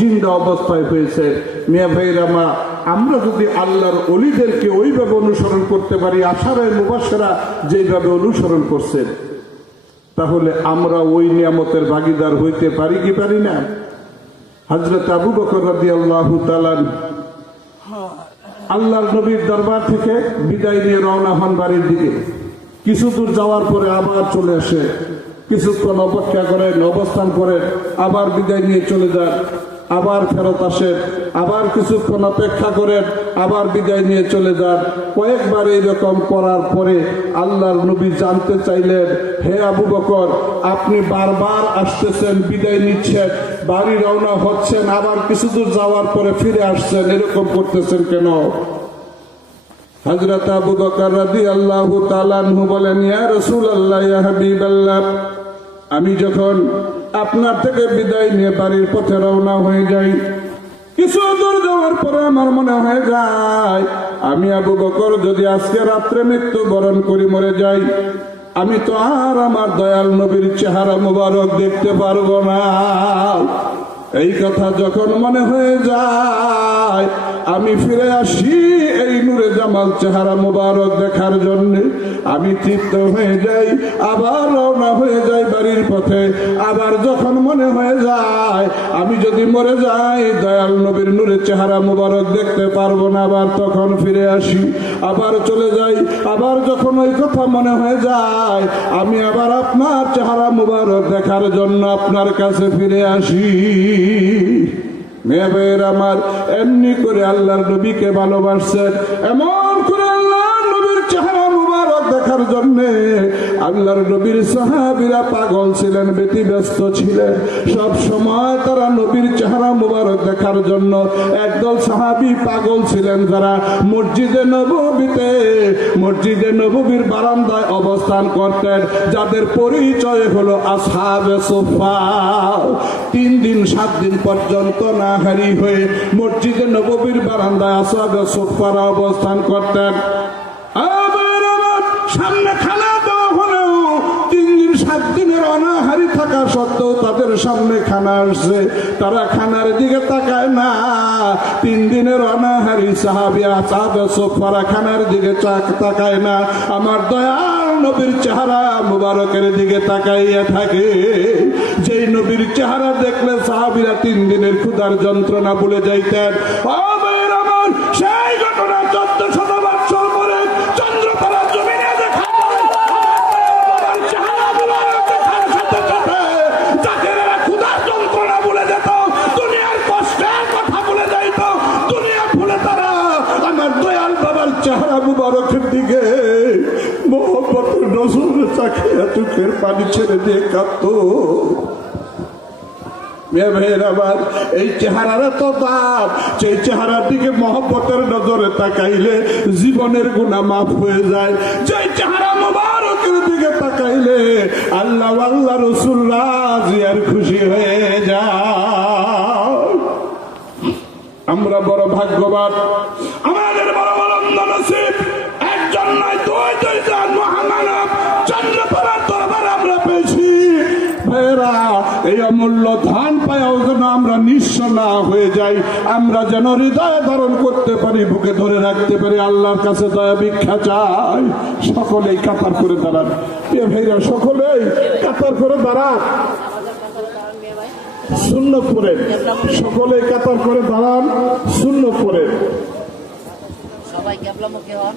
জিন্দা অবস্থায় হয়েছে। মিয়া ভাইরা আমরা যদি আল্লাহর ওলিদেরকে ওইভাবে অনুসরণ করতে পারি, আশারায়ে মুবাশশিরা যেভাবে অনুসরণ করছেন, তাহলে আমরা ওই নিয়ামতের ভাগীদার হইতে পারি কি পারি না? হযরত আবু বকর রাদিয়াল্লাহু তাআলা আল্লাহর নবীর দরবার থেকে বিদায় নিয়ে রওনা হন বাড়ির দিকে। কিছু দূর যাওয়ার পরে আবার চলে আসে, কিছুক্ষণ অপেক্ষা করেন, অবস্থান করেন, আবার বিদায় নিয়ে চলে যান, আবার ফেরত আসেন, আবার কিছুক্ষণ অপেক্ষা করেন, আবার বিদায় নিয়ে চলে যান। কয়েকবার এইরকম করার পরে আল্লাহর নবী জানতে চাইলেন, হে আবু বকর, আপনি বারবার আসতেছেন, বিদায় নিচ্ছেন, বাড়ি রওনা হচ্ছেন, আবার কিছু দূর যাওয়ার পরে ফিরে আসছেন, এরকম করতেছেন কেন? হযরত আবু বকর রাদিয়াল্লাহু তাআলা আনহু বলেন, ইয়া রাসূলুল্লাহ, ইয়া হাবিবাল্লাহ, আমি যখন আপনার থেকে বিদায় নিয়ে বাড়ির পথে রওনা হয়ে যাই, কিছু দূর যাওয়ার পরে আমার মনে হয়ে যায় আমি আবু বকর যদি আজকে রাত্রে মৃত্যু বরণ করি, মরে যাই, আমি তো আর আমার দয়াল নবীর চেহারা মুবারক দেখতে পারবো না। এই কথা যখন মনে হয়ে যায় আমি ফিরে আসি এই নূরে জামাল চেহারা মুবারক দেখার জন্য। আমি তৃপ্ত হয়ে যাই, আবার রওনা হয়ে যাই বাড়ির পথে। আবার যখন মনে হয়ে যায় আমি যদি মরে যাই দয়াল নবীর নূরে চেহারা মুবারক দেখতে পারবো না, আবার তখন ফিরে আসি, আবার চলে যাই। আবার যখন ওই কথা মনে হয়ে যায় আমি আবার আপনার চেহারা মুবারক দেখার জন্য আপনার কাছে ফিরে আসি। মেয়ে ভাইয়ের আমার, এমনি করে আল্লাহর নবীকে ভালোবাসছেন, এমন করে আল্লাহর নবীর চেহারা মুবারক দেখার জন্য আল্লাহর নবীর সাহাবীরা পাগল ছিলেন, ব্যতিব্যস্ত ছিলেন। সব সময় তারা নবীর চেহারা মুবারক দেখার জন্য একদল সাহাবী পাগল ছিলেন, যারা মসজিদে নববীর বারান্দায় অবস্থান করতেন, যাদের পরিচয় হলো আসহাবে সুফফা। 3 দিন 7 দিন পর্যন্ত নাহারি হয়ে মসজিদে নববীর বারান্দায় আসহাবে সুফফারা অবস্থান করতেন। আবার সামনে খানা দেওয়া হলেও 3 দিন 7 দিনের অনাহারি থাকা সত্ত্বেও তাদের সামনে খানা আসছে, তারা খানার দিকে তাকায় না। 3 দিনের অনাহারি সাহাবী আসহাবে সুফফারা খানার দিকে তাকায় না, আমার দয়াল নবীর চেহারা মুবারকের দিকে তাকাইয়া থাকে। যেই নবীর চেহারা দেখলে সাহাবীরা 3 দিনের ক্ষুধার যন্ত্রণা ভুলে যাইতেন। ও ভাইয়ের আমার, সেই ঘটনা 1400 বছর পরে চন্দ্রপাড়া জমিনে দেখা যায়। আমার চেহারা মুবারক দেখার সাথে সাথে যাদের ক্ষুধার যন্ত্রণা ভুলে যেত, দুনিয়ার কষ্টের কথা ভুলে যাইত, দুনিয়া ভুলে তারা আমার দয়াল বাবার চেহারা মুবারকের দিকে মোহব্বতের নজরে তাকিয়ে চোখের পানি ছেড়ে দিয়ে কাঁদতো। আবার এই চেহারার তো দাম, সেই চেহারার দিকে মহব্বতের নজরে তাকাইলে জীবনের গুনাহ মাফ হয়ে যায়। যে চেহারা মুবারকের দিকে তাকাইলে আল্লাহ আল্লাহ রাসূল রাজি আর খুশি হয়ে যায়। আমরা বড় ভাগ্যবান, আমাদের বড় আনন্দ নসিব। একজন নয়, 2-2 মহামানব চন্দ্রপাড়ার দরবারে আমরা পেয়েছি। ভাইয়েরা, এই অমূল্য ধান পায়াও যেন আমরা নিঃস্ব না হয়ে যাই, আমরা যেন হৃদয়ে ধারণ করতে পারি, বুকে ধরে রাখতে পারি। আল্লাহর কাছে দয়া ভিক্ষা চাই। সকলেই কাতার করে দাঁড়ান। ভাইরা, সকলেই কাতার করে দাঁড়ান, সুন্নত পড়েন। সকলেই কাতার করে দাঁড়ান, সুন্নত পড়েন। সবাই কেবলামুখী হন।